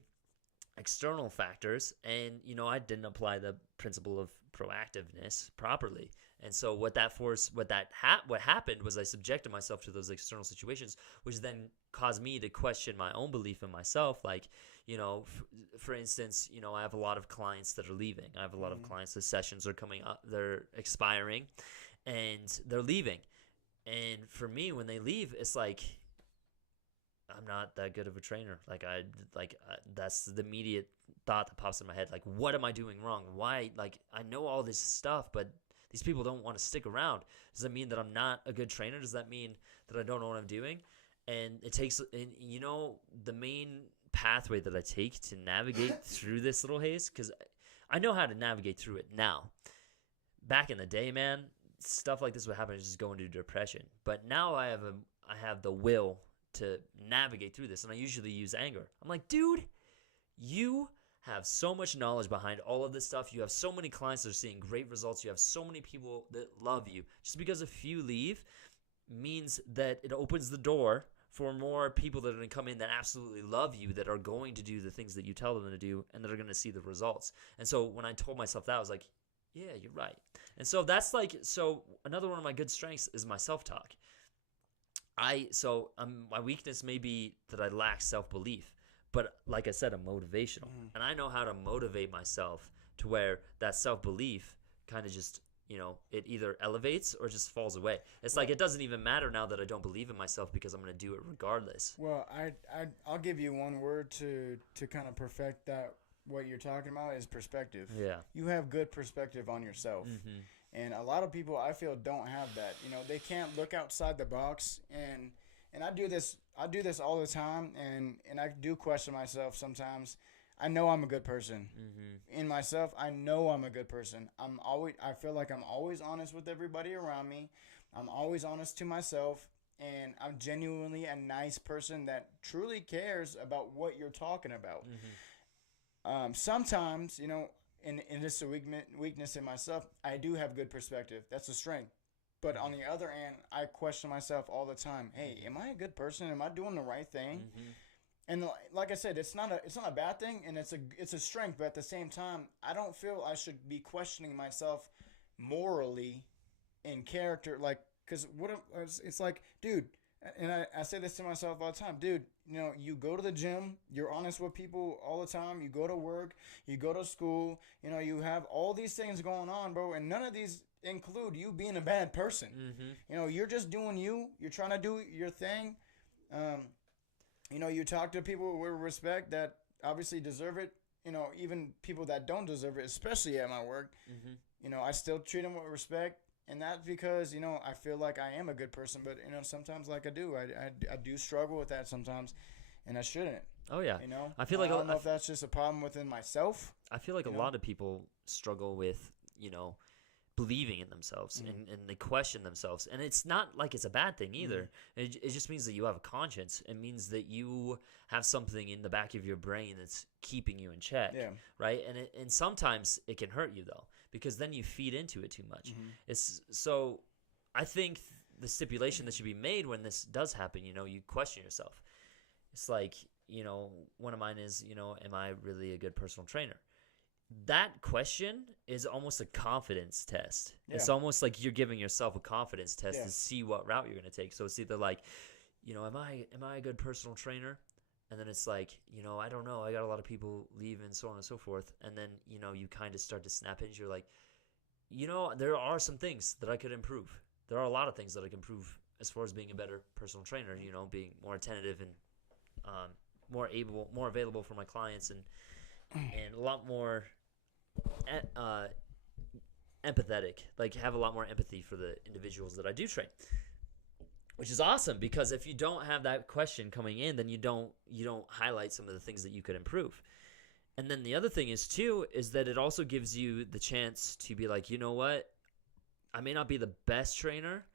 external factors, and I didn't apply the principle of proactiveness properly. And so what happened was I subjected myself to those external situations, which then caused me to question my own belief in myself. Like, for instance, I have a lot of clients that are leaving. I have a lot of clients, the sessions are coming up, they're expiring, and they're leaving. And for me, when they leave, it's like, I'm not that good of a trainer. That's the immediate thought that pops in my head. Like, what am I doing wrong? Why? Like, I know all this stuff, but these people don't want to stick around. Does that mean that I'm not a good trainer? Does that mean that I don't know what I'm doing? And it takes, the main pathway that I take to navigate through this little haze, because I know how to navigate through it now. Back in the day, man, stuff like this would happen, just go into depression. But now I have the will to navigate through this, and I usually use anger. I'm like, dude, you have so much knowledge behind all of this stuff. You have so many clients that are seeing great results. You have so many people that love you. Just because a few leave means that it opens the door for more people that are going to come in that absolutely love you, that are going to do the things that you tell them to do, and that are going to see the results. And so when I told myself that, I was like, yeah, you're right. And so that's another one of my good strengths is my self-talk. My weakness may be that I lack self-belief. But like I said, I'm motivational. And I know how to motivate myself to where that self-belief kind of just, it either elevates or just falls away. It's like it doesn't even matter now that I don't believe in myself, because I'm going to do it regardless. Well, I'll give you one word to kind of perfect that. What you're talking about is perspective. Yeah. You have good perspective on yourself. Mm-hmm. And a lot of people, I feel, don't have that. They can't look outside the box. And I do this all the time, and I do question myself sometimes. I know I'm a good person. Mm-hmm. In myself, I know I'm a good person. I feel like I'm always honest with everybody around me. I'm always honest to myself, and I'm genuinely a nice person that truly cares about what you're talking about. Mm-hmm. Sometimes, and it's a weakness in myself, I do have good perspective. That's a strength. But on the other hand, I question myself all the time. Hey, am I a good person? Am I doing the right thing? Mm-hmm. And like I said, it's not a bad thing, and it's a strength. But at the same time, I don't feel I should be questioning myself morally in character. Like, because it's like, dude, and I say this to myself all the time, dude. You go to the gym, you're honest with people all the time. You go to work, you go to school. You have all these things going on, bro, and none of these include you being a bad person. Mm-hmm. You're just doing you. You're trying to do your thing. You talk to people with respect that obviously deserve it. Even people that don't deserve it, especially at my work. Mm-hmm. I still treat them with respect. And that's because, I feel like I am a good person. But, sometimes like I do. I do struggle with that sometimes. And I shouldn't. Oh, yeah. I feel like I don't know if that's just a problem within myself. I feel like a lot of people struggle with, believing in themselves, and they question themselves. And it's not like it's a bad thing either. It just means that you have a conscience. It means that you have something in the back of your brain that's keeping you in check, right? And sometimes it can hurt you, though, because then you feed into it too much. So I think the stipulation that should be made when this does happen, you question yourself. It's like, one of mine is, am I really a good personal trainer? That question is almost a confidence test. Yeah. It's almost like you're giving yourself a confidence test to see what route you're going to take. So it's either like, am I a good personal trainer? And then it's like, I don't know. I got a lot of people leave and so on and so forth. And then, you kind of start to snap into, you're like, there are some things that I could improve. There are a lot of things that I can improve as far as being a better personal trainer, being more attentive and more available for my clients, and a lot more empathetic, like have a lot more empathy for the individuals that I do train, which is awesome, because if you don't have that question coming in, then you don't highlight some of the things that you could improve. And then the other thing is that it also gives you the chance to be like, you know what, I may not be the best trainer,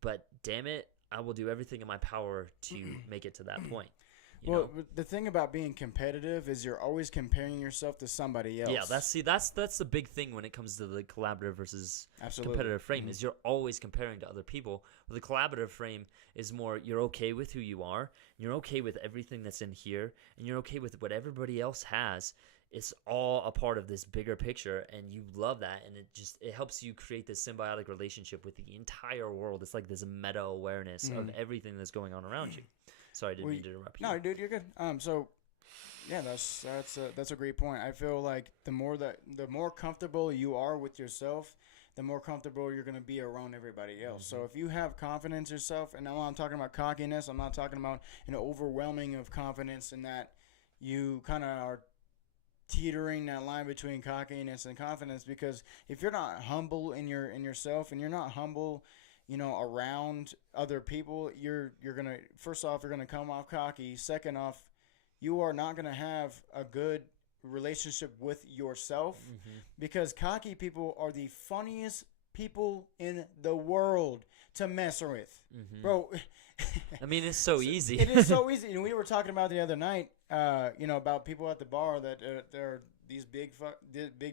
but damn it, I will do everything in my power to make it to that point. You know? The thing about being competitive is you're always comparing yourself to somebody else. Yeah, that's the big thing when it comes to the collaborative versus Absolutely. competitive frame Mhm. is you're always comparing to other people. The collaborative frame is more you're okay with who you are, and you're okay with everything that's in here, and you're okay with what everybody else has. It's all a part of this bigger picture, and you love that, and it helps you create this symbiotic relationship with the entire world. It's like this meta awareness of everything that's going on around you. Sorry, I didn't mean to interrupt you. No, dude, you're good. So yeah, that's a great point. I feel like the more comfortable you are with yourself, the more comfortable you're gonna be around everybody else. So if you have confidence in yourself, and now I'm talking about cockiness, I'm not talking about an overwhelming of confidence in that you kind of are teetering that line between cockiness and confidence, because if you're not humble in yourself, and you're not humble, around other people, you're gonna, first off, you're gonna come off cocky. Second off, you are not gonna have a good relationship with yourself, because cocky people are the funniest people in the world to mess with, bro. I mean, it's so easy. It is so easy. And we were talking about the other night, about people at the bar that they're these big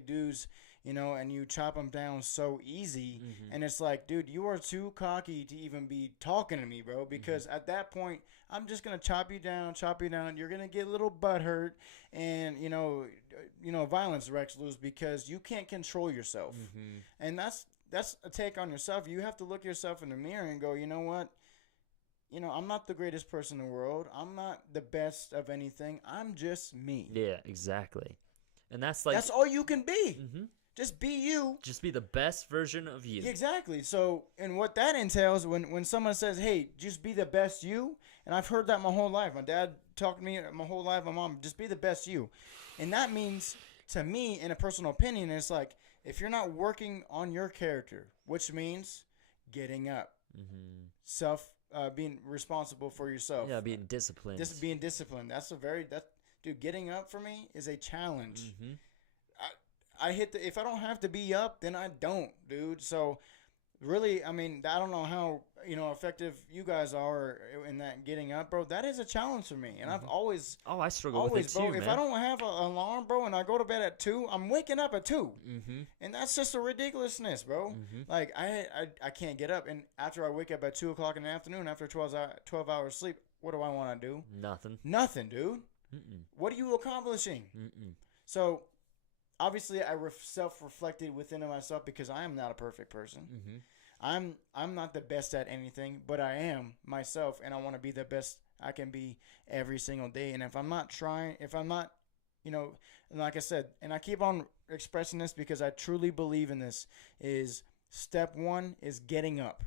dudes, and you chop them down so easy. And it's like, dude, you are too cocky to even be talking to me, bro, because at that point, I'm just going to chop you down. You're going to get a little butthurt, and, violence wrecks loose because you can't control yourself. And that's a take on yourself. You have to look yourself in the mirror and go, you know what? I'm not the greatest person in the world. I'm not the best of anything. I'm just me. Yeah, exactly. And that's like... That's all you can be. Just be you. Just be the best version of you. Exactly. So, and what that entails, when someone says, hey, just be the best you, and I've heard that my whole life. My dad talked to me my whole life. My mom, just be the best you. And that means, to me, in a personal opinion, it's like, if you're not working on your character, which means getting up, being responsible for yourself. Yeah, being disciplined. Being disciplined. Dude, getting up for me is a challenge. I if I don't have to be up, then I don't, dude. So really, I mean, I don't know how, effective you guys are in that getting up, bro. That is a challenge for me. And I've always... Oh, I struggle with it too, bro, man. If I don't have an alarm, bro, and I go to bed at 2, I'm waking up at 2. And that's just a ridiculousness, bro. Like, I can't get up. And after I wake up at 2 o'clock in the afternoon, after 12 hours sleep, what do I want to do? Nothing, dude. What are you accomplishing? So... obviously, I self-reflected within myself, because I am not a perfect person. I'm not the best at anything, but I am myself, and I want to be the best I can be every single day. And if I'm not trying, and like I said, and I keep on expressing this because I truly believe in this, is step 1 is getting up.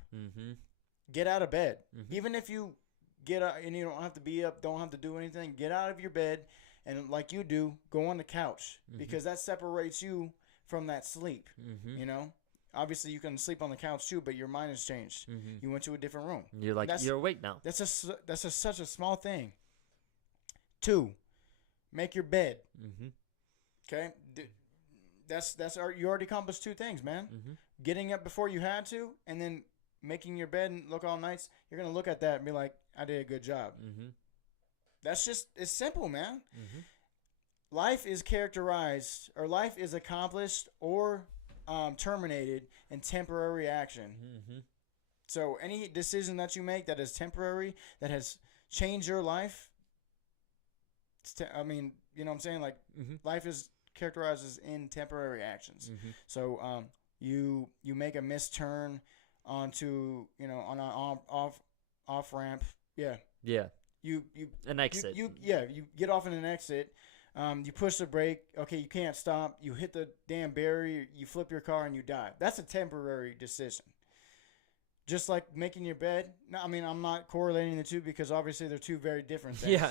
Get out of bed. Even if you get up and you don't have to be up, don't have to do anything, get out of your bed. And like you do, go on the couch, because that separates you from that sleep. Obviously you can sleep on the couch too, but your mind has changed. You went to a different room. You're awake now. That's such a small thing. 2, make your bed. Okay, you already accomplished 2 things, man. Getting up before you had to, and then making your bed and look all nice. You're gonna look at that and be like, I did a good job. It's simple, man. Life is characterized, or life is accomplished or terminated in temporary action. So any decision that you make that is temporary, that has changed your life, I mean, you know what I'm saying? Like, life is characterized as in temporary actions. So you make a misturn onto, on an off ramp. Yeah. You an exit. You get off in an exit. You push the brake. Okay, you can't stop. You hit the damn barrier. You flip your car and you die. That's a temporary decision. Just like making your bed. No, I mean, I'm not correlating the two, because obviously they're 2 very different things.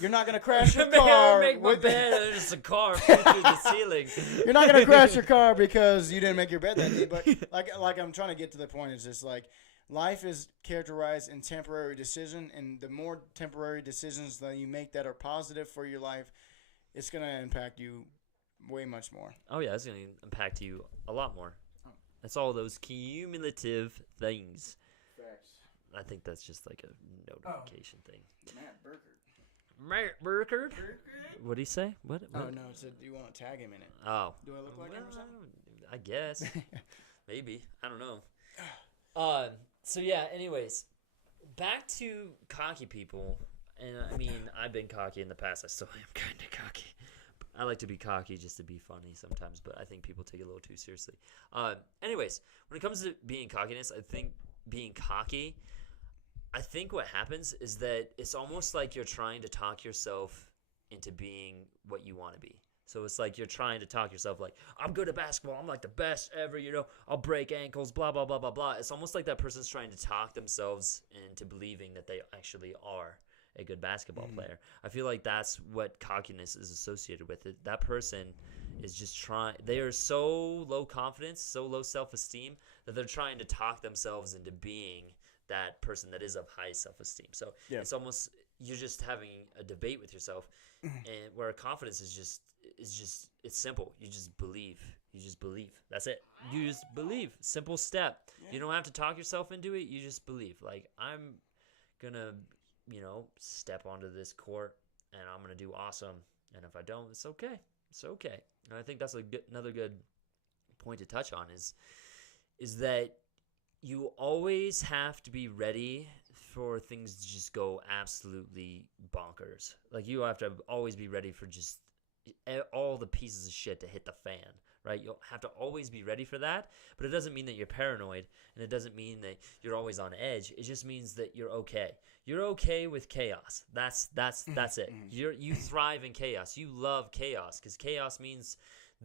You're not gonna crash your car. Make my bed. There's a car through the ceiling. You're not gonna crash your car because you didn't make your bed that day. But like I'm trying to get to the point is just like, life is characterized in temporary decision, and the more temporary decisions that you make that are positive for your life, it's going to impact you way much more. Oh, yeah, it's going to impact you a lot more. That's all those cumulative things. Facts. I think that's just like a notification thing. Matt Burkert. Matt Burkert? What'd he say? What? Oh, no, it said you want to tag him in it. Oh. Do I look like him or something? I guess. Maybe. I don't know. So, yeah, anyways, back to cocky people. And, I mean, I've been cocky in the past. I still am kind of cocky. I like to be cocky just to be funny sometimes, but I think people take it a little too seriously. Anyways, when it comes to being cockiness, I think being cocky, I think what happens is that it's almost like you're trying to talk yourself into being what you want to be. So it's like you're trying to talk yourself like, I'm good at basketball. I'm like the best ever, I'll break ankles, blah, blah, blah, blah, blah. It's almost like that person's trying to talk themselves into believing that they actually are a good basketball player. I feel like that's what cockiness is associated with. It. That person is just trying. They are so low confidence, so low self-esteem that they're trying to talk themselves into being that person that is of high self-esteem. So it's almost you're just having a debate with yourself, and where confidence is just it's simple. You just believe. You just believe. That's it. You just believe. Simple step. Yeah. You don't have to talk yourself into it. You just believe. Like, I'm gonna step onto this court and I'm going to do awesome. And if I don't, it's okay. It's okay. And I think that's another good point to touch on is that you always have to be ready for things to just go absolutely bonkers. Like, you have to always be ready for just all the pieces of shit to hit the fan, right? You'll have to always be ready for that, but it doesn't mean that you're paranoid, and it doesn't mean that you're always on edge. It just means that you're okay. You're okay with chaos. That's it. You thrive in chaos. You love chaos because chaos means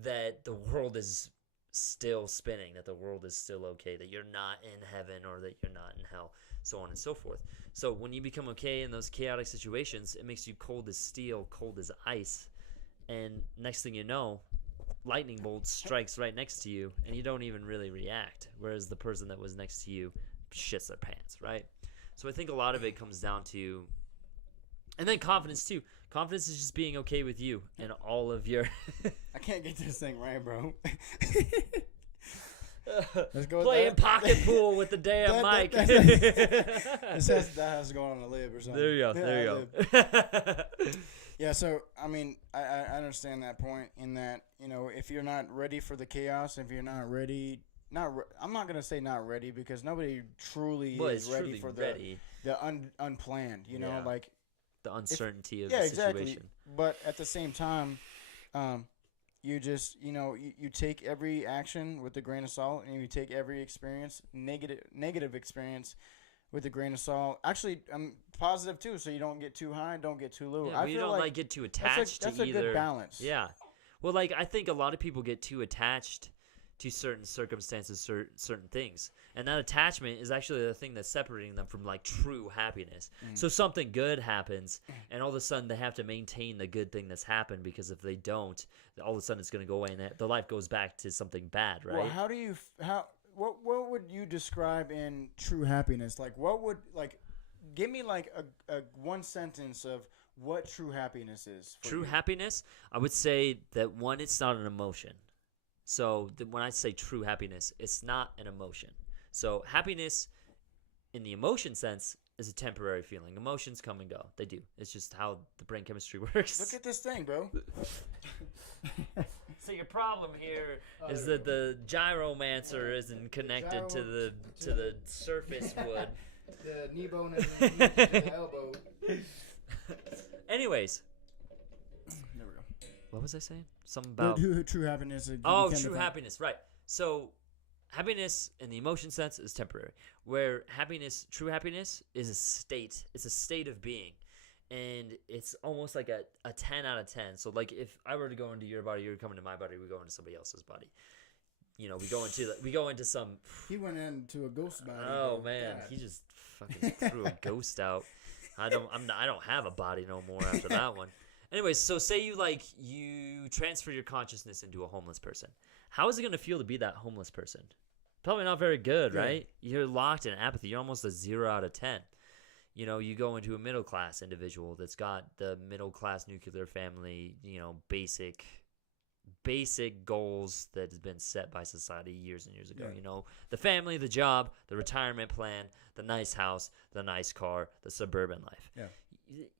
that the world is still spinning, that the world is still okay, that you're not in heaven or that you're not in hell, so on and so forth. So when you become okay in those chaotic situations, it makes you cold as steel, cold as ice, and next thing you know, lightning bolt strikes right next to you, and you don't even really react, whereas the person that was next to you shits their pants, right? So I think a lot of it comes down to, and then confidence too. Confidence is just being okay with you and all of your. I can't get this thing right, bro. Let's go playing pocket pool with the damn mic. That has to go on a lib or something. There you go. There you go. Yeah, so I mean, I understand that point in that, if you're not ready for the chaos, if you're not ready, I'm not gonna say not ready because nobody truly is ready for the unplanned. Like the uncertainty of the situation. Exactly. But at the same time, you just you take every action with a grain of salt, and you take every experience, negative experience, with a grain of salt. Actually, I'm positive too, so you don't get too high, don't get too low. Yeah, you don't like get too attached that's to either. That's a good balance. Yeah. Well, like, I think a lot of people get too attached to certain circumstances, certain things. And that attachment is actually the thing that's separating them from, like, true happiness. So something good happens, and all of a sudden they have to maintain the good thing that's happened, because if they don't, all of a sudden it's going to go away, and the life goes back to something bad, right? Well, what would you describe in true happiness? Like, give me, like, a one sentence of what true happiness is. True happiness, I would say that, one, it's not an emotion. So when I say true happiness, it's not an emotion. So happiness, in the emotion sense, is a temporary feeling. Emotions come and go. They do. It's just how the brain chemistry works. Look at this thing, bro. So your problem here is that the gyromancer isn't connected to the surface wood. The knee bone and the elbow. Anyways. There we go. What was I saying? Something about true happiness. True happiness, right. So happiness in the emotion sense is temporary. Where true happiness is a state. It's a state of being. And it's almost like a 10 out of 10. So, like, if I were to go into your body, you're coming to my body, we go into somebody else's body. We go into some. He went into a ghost body. Oh man, God. He just fucking threw a ghost out. I don't have a body no more after that one. Anyways, so say you transfer your consciousness into a homeless person. How is it going to feel to be that homeless person? Probably not very good, right? You're locked in apathy. You're almost a 0 out of 10. You go into a middle-class individual that's got the middle-class nuclear family, basic basic goals that has been set by society years and years ago. Yeah. You know, the family, the job, the retirement plan, the nice house, the nice car, the suburban life. Yeah.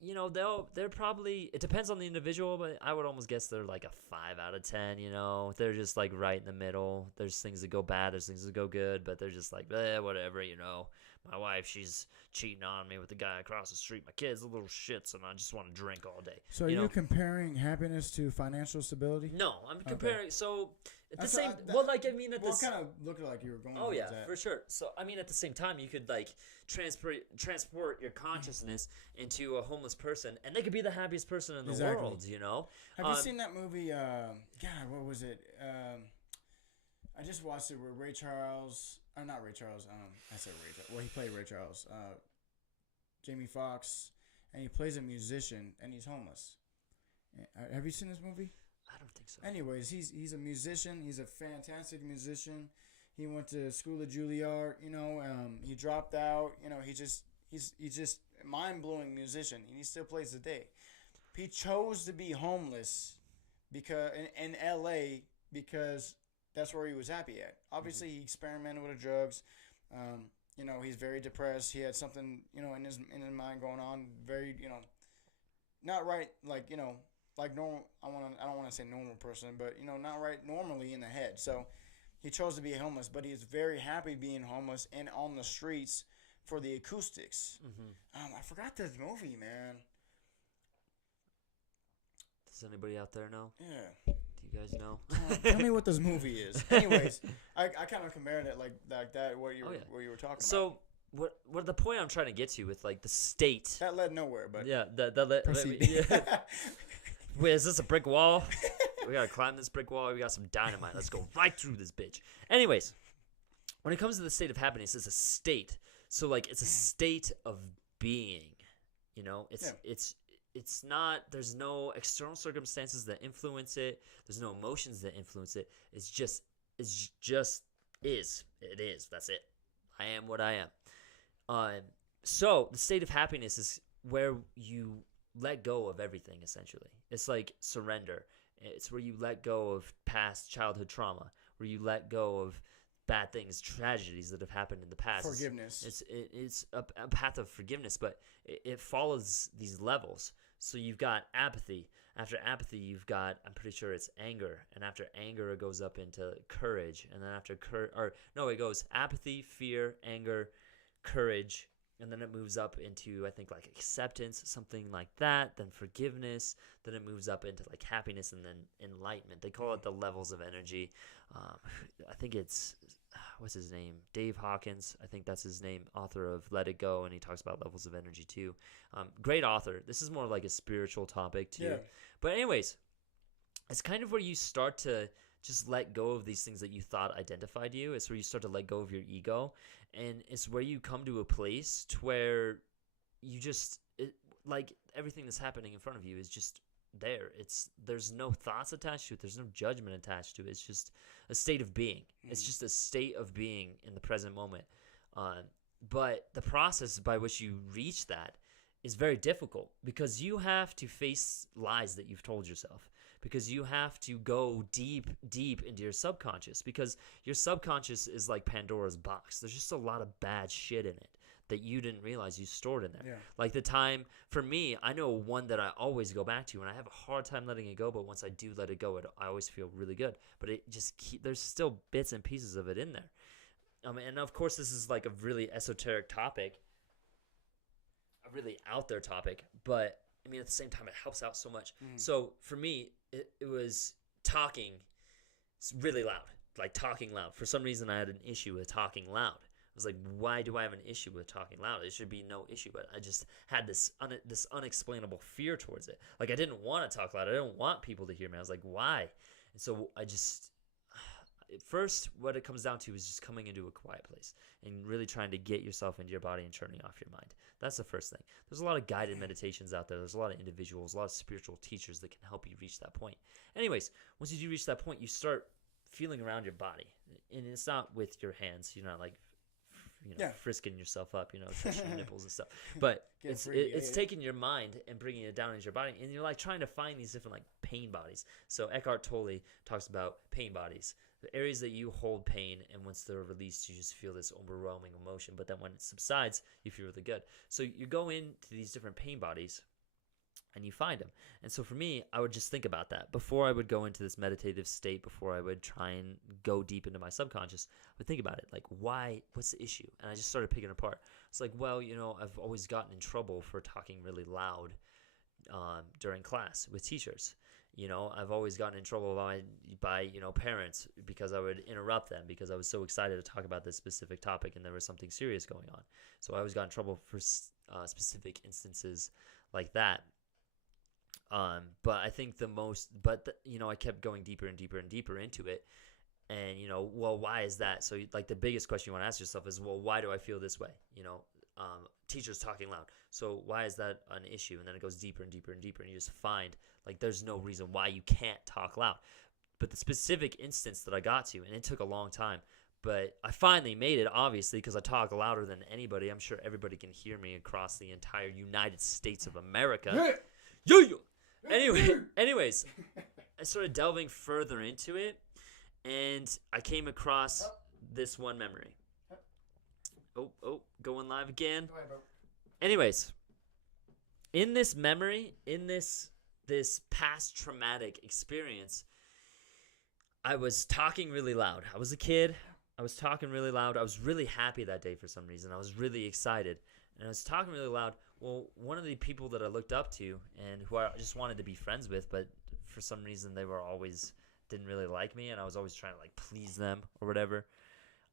You know, they're probably, it depends on the individual, but I would almost guess they're like a 5 out of 10. You know, they're just like right in the middle. There's things that go bad, there's things that go good, but they're just like, whatever. You know, my wife, she's cheating on me with the guy across the street. My kids are little shits, and I just want to drink all day. So are you comparing happiness to financial stability? No, I'm comparing. So at the That's same, what well, like I mean, at what the kind of looked like you were going. oh yeah, that. for sure. So I mean, at the same time, you could like transport your consciousness into a homeless person, and they could be the happiest person in the world. You know. Have you seen that movie? God, what was it? I just watched it with Ray Charles. Not Ray Charles. I said Ray Charles. Well, he played Ray Charles. Jamie Foxx, and he plays a musician, and he's homeless. Have you seen this movie? I don't think so. Anyways, he's a musician. He's a fantastic musician. He went to school at Juilliard. You know, he dropped out. You know, he's just mind blowing musician, and he still plays today. He chose to be homeless because in L.A. because that's where he was happy at. Obviously, he experimented with the drugs. You know, he's very depressed. He had something, you know, in his mind going on. Very, you know, not right. Like, you know, like normal. I don't want to say normal person, but you know, not right normally in the head. So he chose to be homeless, but he is very happy being homeless and on the streets for the acoustics. I forgot this movie, man. Does anybody out there know? Yeah. Do you guys know? Tell me what this movie is. Anyways, I kind of compared it like that what you were talking about. So what the point I'm trying to get to with like the state that led nowhere, but yeah, yeah. Wait, is this a brick wall? We gotta climb this brick wall. We got some dynamite. Let's go right through this bitch. Anyways, when it comes to the state of happiness, it's a state. So like it's a state of being. You know, it's not, there's no external circumstances that influence it. There's no emotions that influence it. It is. It is. That's it. I am what I am. So the state of happiness is where you let go of everything, essentially. It's like surrender. It's where you let go of past childhood trauma, where you let go of bad things, tragedies that have happened in the past. Forgiveness. It's a path of forgiveness, but it follows these levels. So you've got apathy. After apathy, you've got, I'm pretty sure it's anger. And after anger, it goes up into courage. And then after it goes apathy, fear, anger, courage. And then it moves up into, I think, like acceptance, something like that. Then forgiveness. Then it moves up into like happiness and then enlightenment. They call it the levels of energy. I think it's, what's his name? Dave Hawkins. I think that's his name, author of Let It Go. And he talks about levels of energy too. Great author. This is more like a spiritual topic too. Yeah. But anyways, it's kind of where you start to just let go of these things that you thought identified you. It's where you start to let go of your ego. And it's where you come to a place to where you just, like everything that's happening in front of you is just there. There's no thoughts attached to it. There's no judgment attached to it. It's just a state of being. It's just a state of being in the present moment. But the process by which you reach that is very difficult because you have to face lies that you've told yourself. Because you have to go deep, deep into your subconscious. Because your subconscious is like Pandora's box. There's just a lot of bad shit in it that you didn't realize you stored in there. Yeah. Like the time, for me, I know one that I always go back to, and I have a hard time letting it go, but once I do let it go, I always feel really good. But it just there's still bits and pieces of it in there. And of course, this is like a really esoteric topic, a really out there topic, but I mean, at the same time, it helps out so much. So for me, it was talking really loud, like talking loud. For some reason, I had an issue with talking loud. I was like, why do I have an issue with talking loud? It should be no issue, but I just had this unexplainable fear towards it. Like I didn't want to talk loud. I didn't want people to hear me. I was like, why? And so I just, at first, what it comes down to is just coming into a quiet place and really trying to get yourself into your body and turning off your mind. That's the first thing. There's a lot of guided meditations out there. There's a lot of individuals, a lot of spiritual teachers that can help you reach that point. Anyways, once you do reach that point, you start feeling around your body. And it's not with your hands. You're not like frisking yourself up, touching your nipples and stuff. But it's taking your mind and bringing it down into your body, and you're like trying to find these different like pain bodies. So Eckhart Tolle talks about pain bodies, the areas that you hold pain, and once they're released, you just feel this overwhelming emotion. But then when it subsides, you feel really good. So you go into these different pain bodies, and you find them. And so for me, I would just think about that. Before I would go into this meditative state, before I would try and go deep into my subconscious, I would think about it. Like, why? What's the issue? And I just started picking it apart. It's like, well, I've always gotten in trouble for talking really loud during class with teachers. I've always gotten in trouble by parents because I would interrupt them because I was so excited to talk about this specific topic and there was something serious going on. So I always got in trouble for specific instances like that. But I think I kept going deeper and deeper and deeper into it. And, well, why is that? So like the biggest question you want to ask yourself is, well, why do I feel this way? Teachers talking loud. So why is that an issue? And then it goes deeper and deeper and deeper. And you just find like, there's no reason why you can't talk loud. But the specific instance that I got to, and it took a long time, but I finally made it, obviously, because I talk louder than anybody. I'm sure everybody can hear me across the entire United States of America. Anyways, I started delving further into it, and I came across this one memory. Oh, going live again. Go ahead, bro. Anyways, in this memory, in this past traumatic experience, I was talking really loud. I was a kid. I was talking really loud. I was really happy that day for some reason. I was really excited. And I was talking really loud. Well, one of the people that I looked up to and who I just wanted to be friends with, but for some reason they didn't really like me, and I was always trying to like please them or whatever.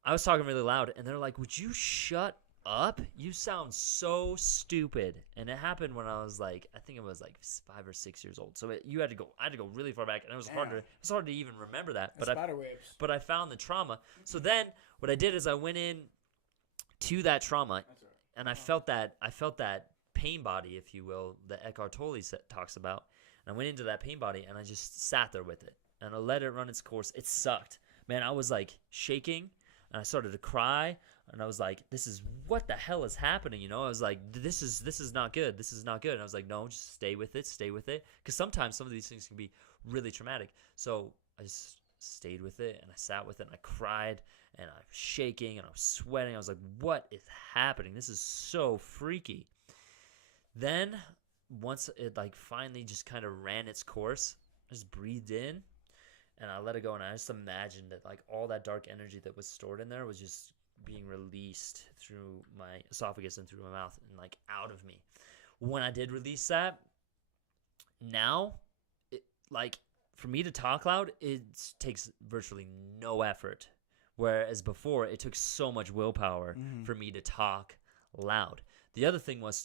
I was talking really loud, and they're like, "Would you shut up? You sound so stupid." And it happened when I was like, I think it was like 5 or 6 years old. So I had to go really far back, and it was hard to even remember that. But I found the trauma. So then what I did is I went in to that trauma, and I felt that pain body, if you will, that Eckhart Tolle talks about. And I went into that pain body, and I just sat there with it, and I let it run its course. It sucked, man. I was like shaking, and I started to cry. And I was like, what the hell is happening? I was like, this is not good. This is not good. And I was like, no, just stay with it. Because sometimes some of these things can be really traumatic. So I just stayed with it, and I sat with it, and I cried, and I was shaking, and I was sweating. I was like, what is happening? This is so freaky. Then once it like finally just kind of ran its course, I just breathed in, and I let it go. And I just imagined that like all that dark energy that was stored in there was just being released through my esophagus and through my mouth and like out of me. When I did release that, now like for me to talk loud, it takes virtually no effort, whereas before it took so much willpower for me to talk loud. The other thing was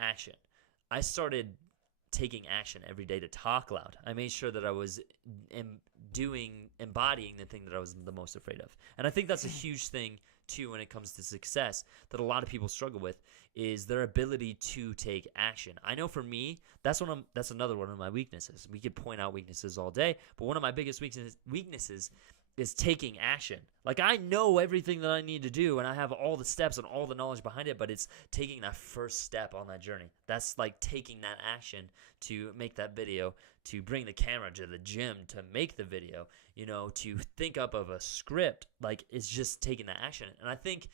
action. I started taking action every day to talk loud. I made sure that I was embodying the thing that I was the most afraid of. And I think that's a huge thing too when it comes to success that a lot of people struggle with, is their ability to take action. I know for me, that's another one of my weaknesses. We could point out weaknesses all day, but one of my biggest weaknesses is taking action. Like, I know everything that I need to do, and I have all the steps and all the knowledge behind it, but it's taking that first step on that journey. That's like taking that action to make that video, to bring the camera to the gym, to make the video, to think up of a script. Like, it's just taking that action. And I think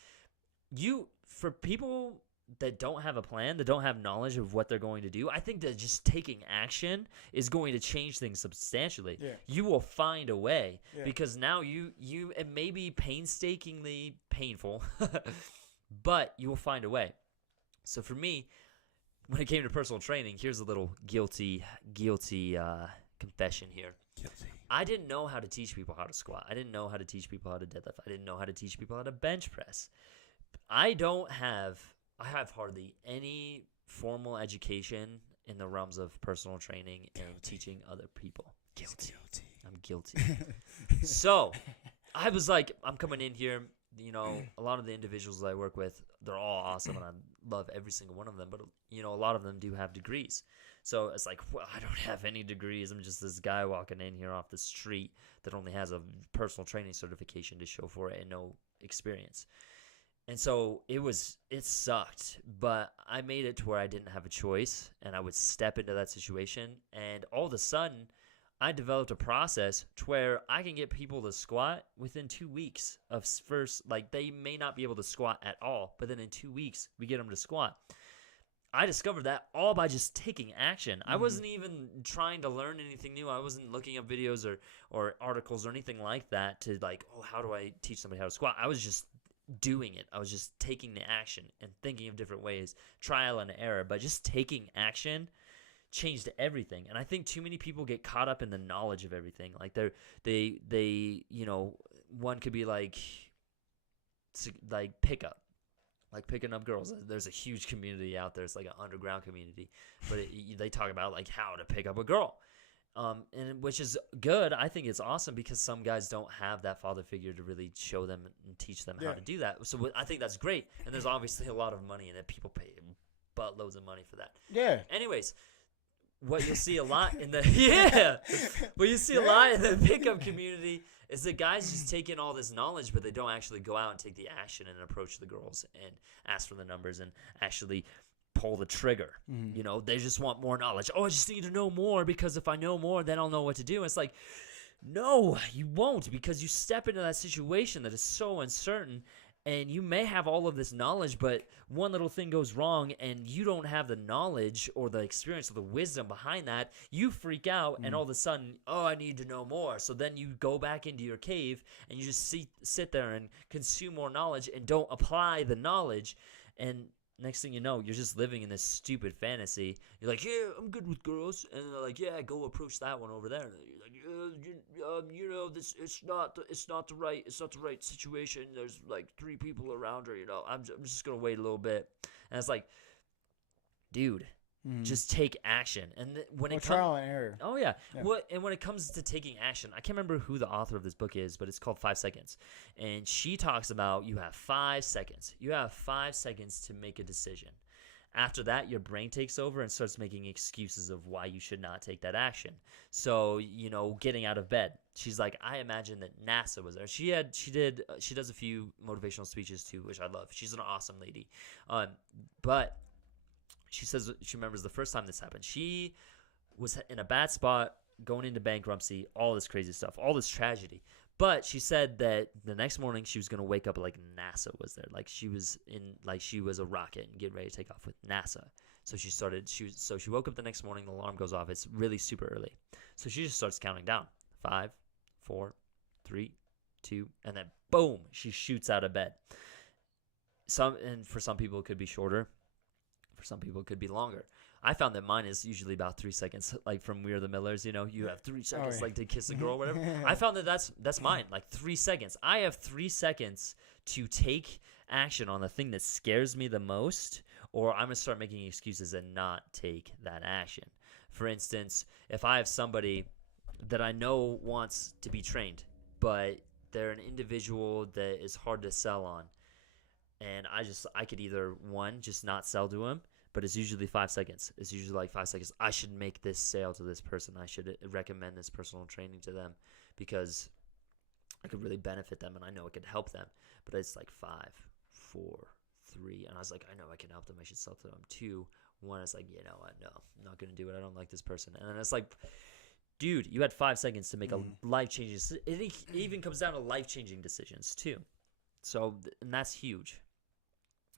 for people that don't have a plan, that don't have knowledge of what they're going to do, I think that just taking action is going to change things substantially. Yeah. You will find a way, because now it may be painstakingly painful, but you will find a way. So for me, when it came to personal training, here's a little guilty confession here. Guilty. I didn't know how to teach people how to squat. I didn't know how to teach people how to deadlift. I didn't know how to teach people how to bench press. I have hardly any formal education in the realms of personal training and teaching other people. Guilty. I'm guilty. So I was like, I'm coming in here, a lot of the individuals that I work with, they're all awesome, and I love every single one of them, but a lot of them do have degrees. So it's like, well, I don't have any degrees. I'm just this guy walking in here off the street that only has a personal training certification to show for it and no experience. And so it sucked, but I made it to where I didn't have a choice, and I would step into that situation, and all of a sudden, I developed a process to where I can get people to squat within 2 weeks of first, like they may not be able to squat at all, but then in 2 weeks, we get them to squat. I discovered that all by just taking action. I wasn't even trying to learn anything new. I wasn't looking up videos or articles or anything like that to like, oh, how do I teach somebody how to squat? I was just doing it. I was just taking the action and thinking of different ways, trial and error, but just taking action changed everything. And I think too many people get caught up in the knowledge of everything. Like they one could be like pickup. Like picking up girls. There's a huge community out there. It's like an underground community, but they talk about like how to pick up a girl, and which is good. I think it's awesome because some guys don't have that father figure to really show them and teach them how to do that. So I think that's great. And there's obviously a lot of money in it. People pay buttloads of money for that. Yeah. Anyways, what you'll see a lot in the what you see a lot in the pickup community is that guys just take in all this knowledge, but they don't actually go out and take the action and approach the girls and ask for the numbers and actually pull the trigger. You know, they just want more knowledge. Oh, I just need to know more because if I know more, then I'll know what to do. And it's like, no, you won't, because you step into that situation that is so uncertain. And you may have all of this knowledge, but one little thing goes wrong and you don't have the knowledge or the experience or the wisdom behind that. You freak out and all of a sudden, oh, I need to know more. So then you go back into your cave and you just sit there and consume more knowledge and don't apply the knowledge. And next thing you know, you're just living in this stupid fantasy. You're like, yeah, I'm good with girls. And they're like, yeah, go approach that one over there. And you're like, you know, this it's not the right situation. There's like 3 people around her. You know, I'm just gonna wait a little bit. And it's like, dude, just take action. And when it comes trial and error. Oh yeah. When it comes to taking action, I can't remember who the author of this book is, but it's called 5 Seconds. And she talks about you have 5 seconds. You have 5 seconds to make a decision. After that, your brain takes over and starts making excuses of why you should not take that action. So, you know, getting out of bed. She's like, I imagine that NASA was there. She does a few motivational speeches too, which I love. She's an awesome lady. But she says she remembers the first time this happened. She was in a bad spot, going into bankruptcy, all this crazy stuff, all this tragedy. But she said that the next morning she was going to wake up like NASA was there. Like she was a rocket and getting ready to take off with NASA. So she woke up the next morning, the alarm goes off. It's really super early. So she just starts counting down. 5, 4, 3, 2, and then boom, she shoots out of bed. And for some people it could be shorter. For some people it could be longer. I found that mine is usually about 3 seconds, like from We Are the Millers, you know, you have 3 seconds like to kiss a girl or whatever. I found that that's mine, like 3 seconds. I have 3 seconds to take action on the thing that scares me the most, or I'm going to start making excuses and not take that action. For instance, if I have somebody that I know wants to be trained, but they're an individual that is hard to sell on, and I could either, one, just not sell to him, but it's usually 5 seconds. It's usually like 5 seconds. I should make this sale to this person. I should recommend this personal training to them because I could really benefit them and I know it could help them. But it's like 5, 4, 3. And I was like, I know I can help them. I should sell to them. 2, 1. It's like, you know what? No, I'm not going to do it. I don't like this person. And then it's like, dude, you had 5 seconds to make a life-changing decision. It even comes down to life-changing decisions too. So, and that's huge.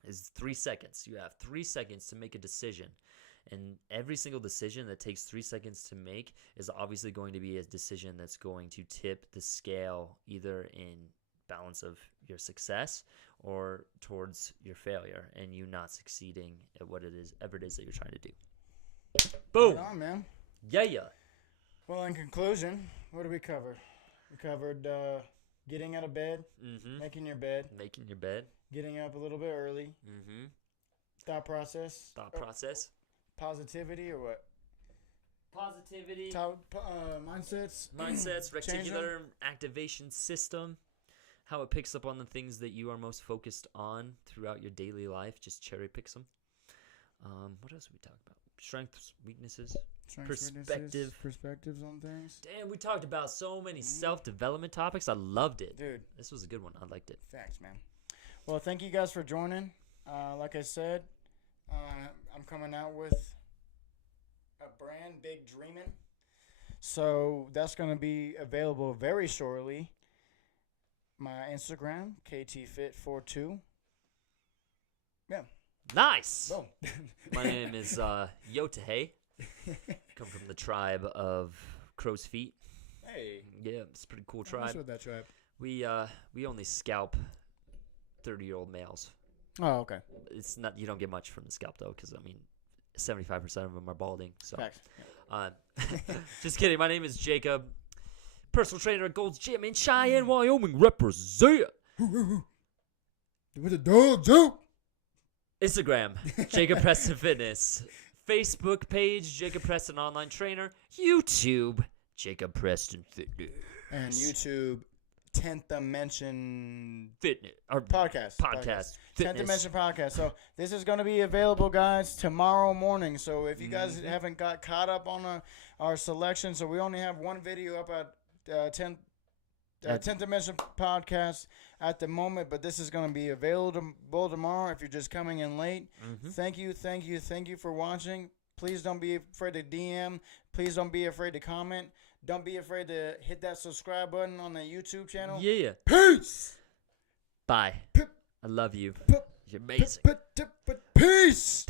Is 3 seconds. You have 3 seconds to make a decision. And every single decision that takes 3 seconds to make is obviously going to be a decision that's going to tip the scale either in balance of your success or towards your failure and you not succeeding at whatever it is that you're trying to do. Boom. Right on, man. Yeah. Well, in conclusion, what did we cover? We covered getting out of bed, making your bed, getting up a little bit early, thought process, positivity or what? Positivity, mindsets, reticular activation system, how it picks up on the things that you are most focused on throughout your daily life. Just cherry picks them. What else did we talk about? Strengths, weaknesses, perspectives on things. Damn, we talked about so many self-development topics. I loved it. Dude. This was a good one. I liked it. Facts, man. Well, thank you guys for joining. Like I said, I'm coming out with a brand, Big Dreamin'. So that's going to be available very shortly. My Instagram, KTFit42. Yeah. Nice. Boom. My name is Yotahe. Come from the tribe of Crow's Feet. Hey. Yeah, it's a pretty cool What's tribe. with that tribe? We only scalp 30-year-old males. Oh, okay. It's not, you don't get much from the scalp though, because I mean, 75% of them are balding. So, Facts. just kidding. My name is Jacob, personal trainer at Gold's Gym in Cheyenne, Wyoming. Represent. With the dog joke. Instagram, Jacob Preston Fitness. Facebook page, Jacob Preston Online Trainer. YouTube, Jacob Preston Fitness. And YouTube, 10th Dimension Fitness. Or Podcast. 10th Fitness. 10th Dimension Podcast. So this is going to be available, guys, tomorrow morning. So if you guys haven't got caught up on our selection, so we only have one video up at 10th Dimension Podcast at the moment, but this is going to be available tomorrow if you're just coming in late. Thank you for watching. Please don't be afraid to DM. Please don't be afraid to comment. Don't be afraid to hit that subscribe button on the YouTube channel. Yeah. Peace. Bye. I love you. You're amazing. Peace.